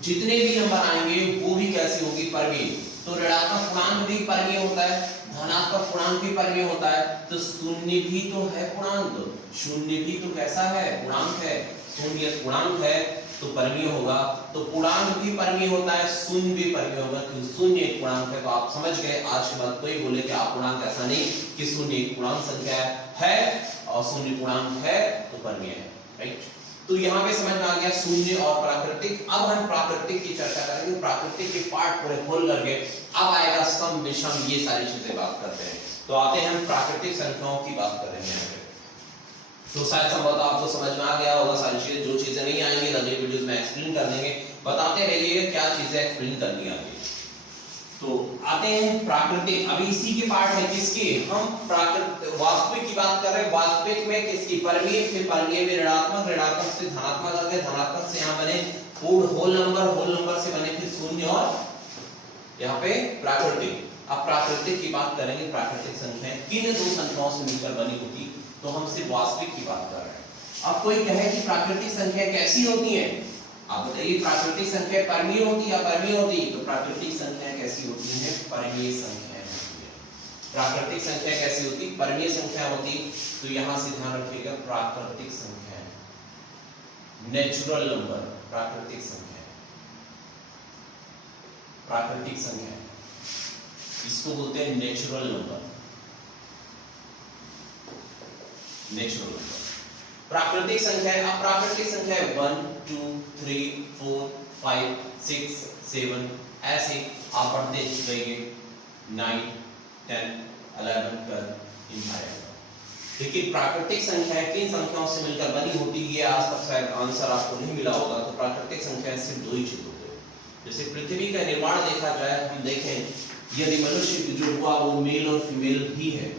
जितने भी नंबर आएंगे वो भी कैसे होगी, परमीय। तो ऋणात्मक पूर्णांक भी परमीय होता है, धनात्मक पूर्णांक भी परमीय होता है। तो शून्य भी तो है पूर्णांक, शून्य भी तो कैसा है, पूर्णांक है। शून्य पूर्णांक है तो परमीय होगा। तो पूर्णांक भी परमीय होता है, शून्य भी परमीय होगा, क्योंकि शून्य एक पूर्णांक है। तो आप समझ गए आज के बाद कोई बोले कि अपूर्णांक, ऐसा नहीं कि शून्य एक पूर्णांक संख्या है और शून्य पूर्णांक है तो परमीय है, राइट। तो यहाँ पे समझ में आ गया शून्य और प्राकृतिक। अब हम प्राकृतिक की चर्चा करेंगे, प्राकृतिक के पार्ट पूरे खोल करके अब आएगा सम विषम, ये सारी चीजें बात करते हैं। तो आते हैं हम प्राकृतिक संख्याओं की बात करेंगे यहाँ पे। तो शायद संभवतः आपको समझ में आ गया होगा सारी चीजें। जो चीजें नहीं आएंगी अगले वीडियोस में एक्सप्लेन कर देंगे, बताते रहिएगा क्या चीजें एक्सप्लेन करनी आगे। तो आते हैं प्राकृतिक। अभी इसी के पार्ट है किसकी, हम प्राकृतिक वास्तविक की बात कर रहे हैं। वास्तविक में किसकी, परमीय, फिर परमीय में ऋणात्मक, ऋणात्मक से धनात्मक आ गए, धनात्मक से यहाँ बने पूर्ण होल नंबर से बने फिर शून्य और यहाँ पे प्राकृतिक। अब प्राकृतिक की बात करेंगे। प्राकृतिक संख्याएं किन दो संख्याओं से मिलकर बनी होती, तो हम सिर्फ वास्तविक की बात कर रहे हैं। अब कोई कहे कि प्राकृतिक संख्या कैसी होती है, आप बताइए प्राकृतिक संख्या परमीय होती या अपरमीय होती, तो प्राकृतिक संख्या कैसी होती है, परमीय संख्या होती है। प्राकृतिक संख्या कैसी होती, परमीय संख्या होती। तो यहां से ध्यान रखिएगा, प्राकृतिक संख्या, नेचुरल नंबर, प्राकृतिक संख्या, प्राकृतिक संख्या, इसको बोलते हैं नेचुरल नंबर, नेचुरल नंबर। प्राकृतिक संख्या, अप्राकृतिक संख्या 1 2 3 4 5 6 7 ऐसे आप पढ़ते जाइए 9 10 11 12 इंटायर। लेकिन प्राकृतिक संख्याएं किन संख्याओं से मिलकर बनी होती है, आज तक शायद आंसर आपको नहीं मिला होगा। तो प्राकृतिक संख्याएं सिर्फ दो ही चीज होते हैं। जैसे पृथ्वी का निर्माण देखा जाए, हम देखें यदि मनुष्य जो हुआ वो मेल और फीमेल ही है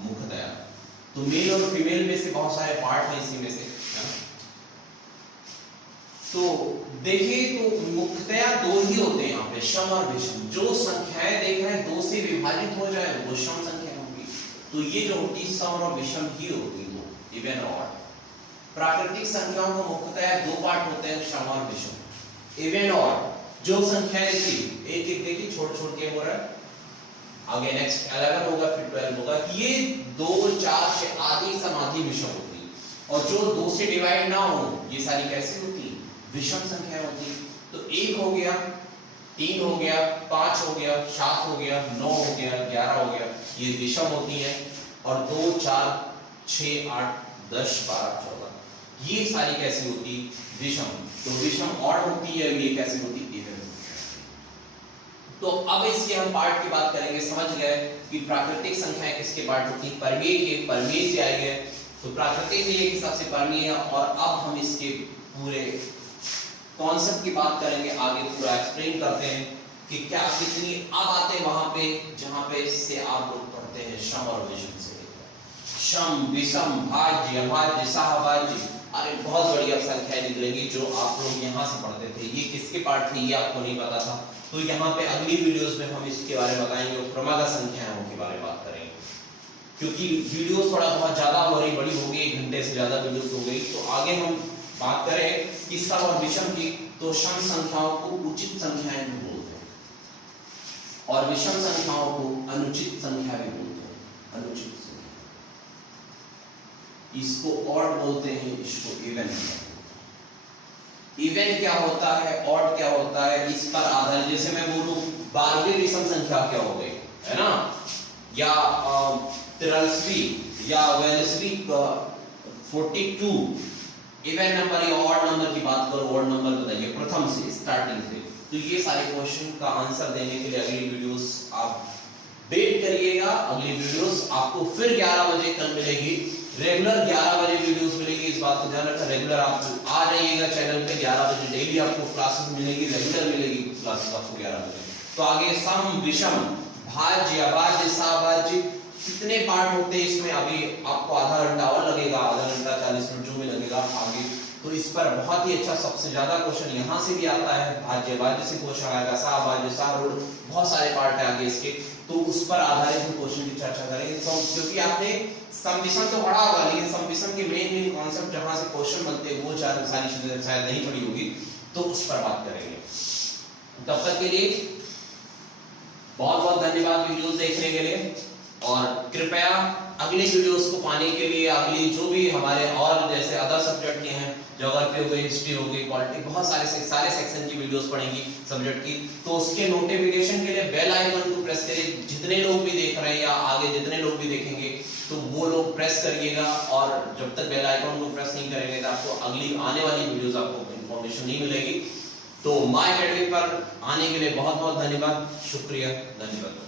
मुख्यतया, तो मेल और फीमेल में से बहुत सारे पार्ट हैं इसी में से, है ना। तो देखिए तो मुख्यतया दो ही होते हैं यहाँ पे, सम और विषम। जो संख्याएं देख रहे हैं दो से विभाजित हो जाए वो सम संख्या होगी। तो ये जो होती है सम और विषम ही होती है, इवन और। प्राकृतिक संख्याओं को मुख्यतया दो पार्ट होते हैं, सम और विषम। इवन और जो संख्याएं थी एक एक देखिए छोड़ छोड़ के हो रहा है, आगे नेक्स्ट 11 होगा फिर 12 होगा, ये 2 4 6 आदि समाधि विषम होती। और जो 2 से डिवाइड ना हो ये सारी कैसी होती, विषम संख्या होती। तो 1 हो गया, 3 हो गया, 5 हो गया, 7 हो गया, 9 हो गया, 11 हो गया, ये विषम होती है। और 2 4 6 8 10 12 14 ये सारी कैसी होती, विषम। तो विषम और होती है, ये कैसी होती, तो अब इसके हम पार्ट की बात करेंगे। समझ गए कि प्राकृतिक संख्याएं किसके पार्ट होती है, परमीय के, परमीय से आई है। तो प्राकृतिक भी एक हिसाब से परमीय है। और अब हम इसके पूरे कॉन्सेप्ट की बात करेंगे, आगे पूरा एक्सप्लेन करते हैं कि क्या कितनी। अब आते हैं वहां पे जहां पे से आप लोग पढ़ते हैं सम और विषम से, सम विषम भाज्य अभाज्य सहभाज्य, अरे बहुत बढ़िया संख्याएं निकलेंगी जो आप लोग यहाँ से पढ़ते थे। ये किसके पार्ट थे ये आपको नहीं पता था, तो यहाँ पे अगली वीडियोस में हम इसके बारे में बताएंगे और क्रमागत संख्याओं के बारे में बात करेंगे। क्योंकि वीडियो थोड़ा बहुत ज्यादा हो रही, बड़ी हो गई, 1 घंटे से ज्यादा वीडियोस हो गई। तो आगे हम बात करें कि सम और विषम की, तो सम संख्याओं को उचित संख्याएं भी बोलते हैं और विषम संख्याओं को अनुचित संख्या भी बोलते हैं, अनुचित संख्या। इसको ऑड बोलते हैं, इसको इवन। इवन क्या होता है, ऑड क्या होता है, इस पर आधारित। जैसे मैं बोलूं 12वीं विषम संख्या क्या हो गई, है ना, या 43वीं या 42वीं 42 इवन नंबर या ऑड नंबर की बात करो, ऑड नंबर बताइए प्रथम से, स्टार्टिंग से। तो ये सारे क्वेश्चन का आंसर देने के लिए अगली वीडियोस आप वेट करिएगा। अगली वीडियोस आपको फिर 11 बजे कल मिलेगी, रेगुलर 11 बजे वीडियोस मिलेगी। इस बात को ध्यान रखना, रेगुलर आप आ जाइएगा चैनल पे 11 बजे, डेली आपको क्लासेस मिलेगी, रेगुलर मिलेगी क्लासेस आपको 11 बजे। तो आगे सम विषम भाज्य अभाज्य सहभाज्य कितने पार्ट होते हैं इसमें, अभी आपको आधा घंटा और लगेगा, आधा घंटा 40 मिनट जो भी लगेगा आगे। तो इस पर बहुत ही अच्छा, सबसे ज्यादा क्वेश्चन यहाँ से भी आता है, भाज्य भाज्य से क्वेश्चन आएगा, सहभाज्य सहरूढ़, बहुत सारे पार्ट है आगे इसके। तो उस पर आधारित हम क्वेश्चन की चर्चा करेंगे। क्योंकि आपने सम विषम तो पढ़ा होगा, लेकिन सम विषम के मेन कॉन्सेप्ट जहां से क्वेश्चन बनते हैं वो सारी चीजें शायद नहीं पढ़ी होगी, तो उस पर बात करेंगे। तब तक के लिए बहुत बहुत धन्यवाद वीडियो देखने के लिए। और कृपया अगली वीडियोस को पाने के लिए अगली जो भी हमारे और जैसे अदर सब्जेक्ट के हैं, ज्योग्राफी हो गई, हिस्ट्री हो गई, पॉलिटिक्स, बहुत सारे सेक्शन की वीडियोस पढ़ेंगी सब्जेक्ट की, तो उसके नोटिफिकेशन के लिए बेल आइकन को प्रेस करिए। जितने लोग भी देख रहे हैं या आगे जितने लोग भी देखेंगे तो वो लोग प्रेस करिएगा, और जब तक बेल आइकन को प्रेस नहीं करेंगे तो आपको अगली आने वाली वीडियोस आपको इंफॉर्मेशन नहीं मिलेगी। तो माय अकेडमी पर आने के लिए बहुत बहुत धन्यवाद, शुक्रिया, धन्यवाद।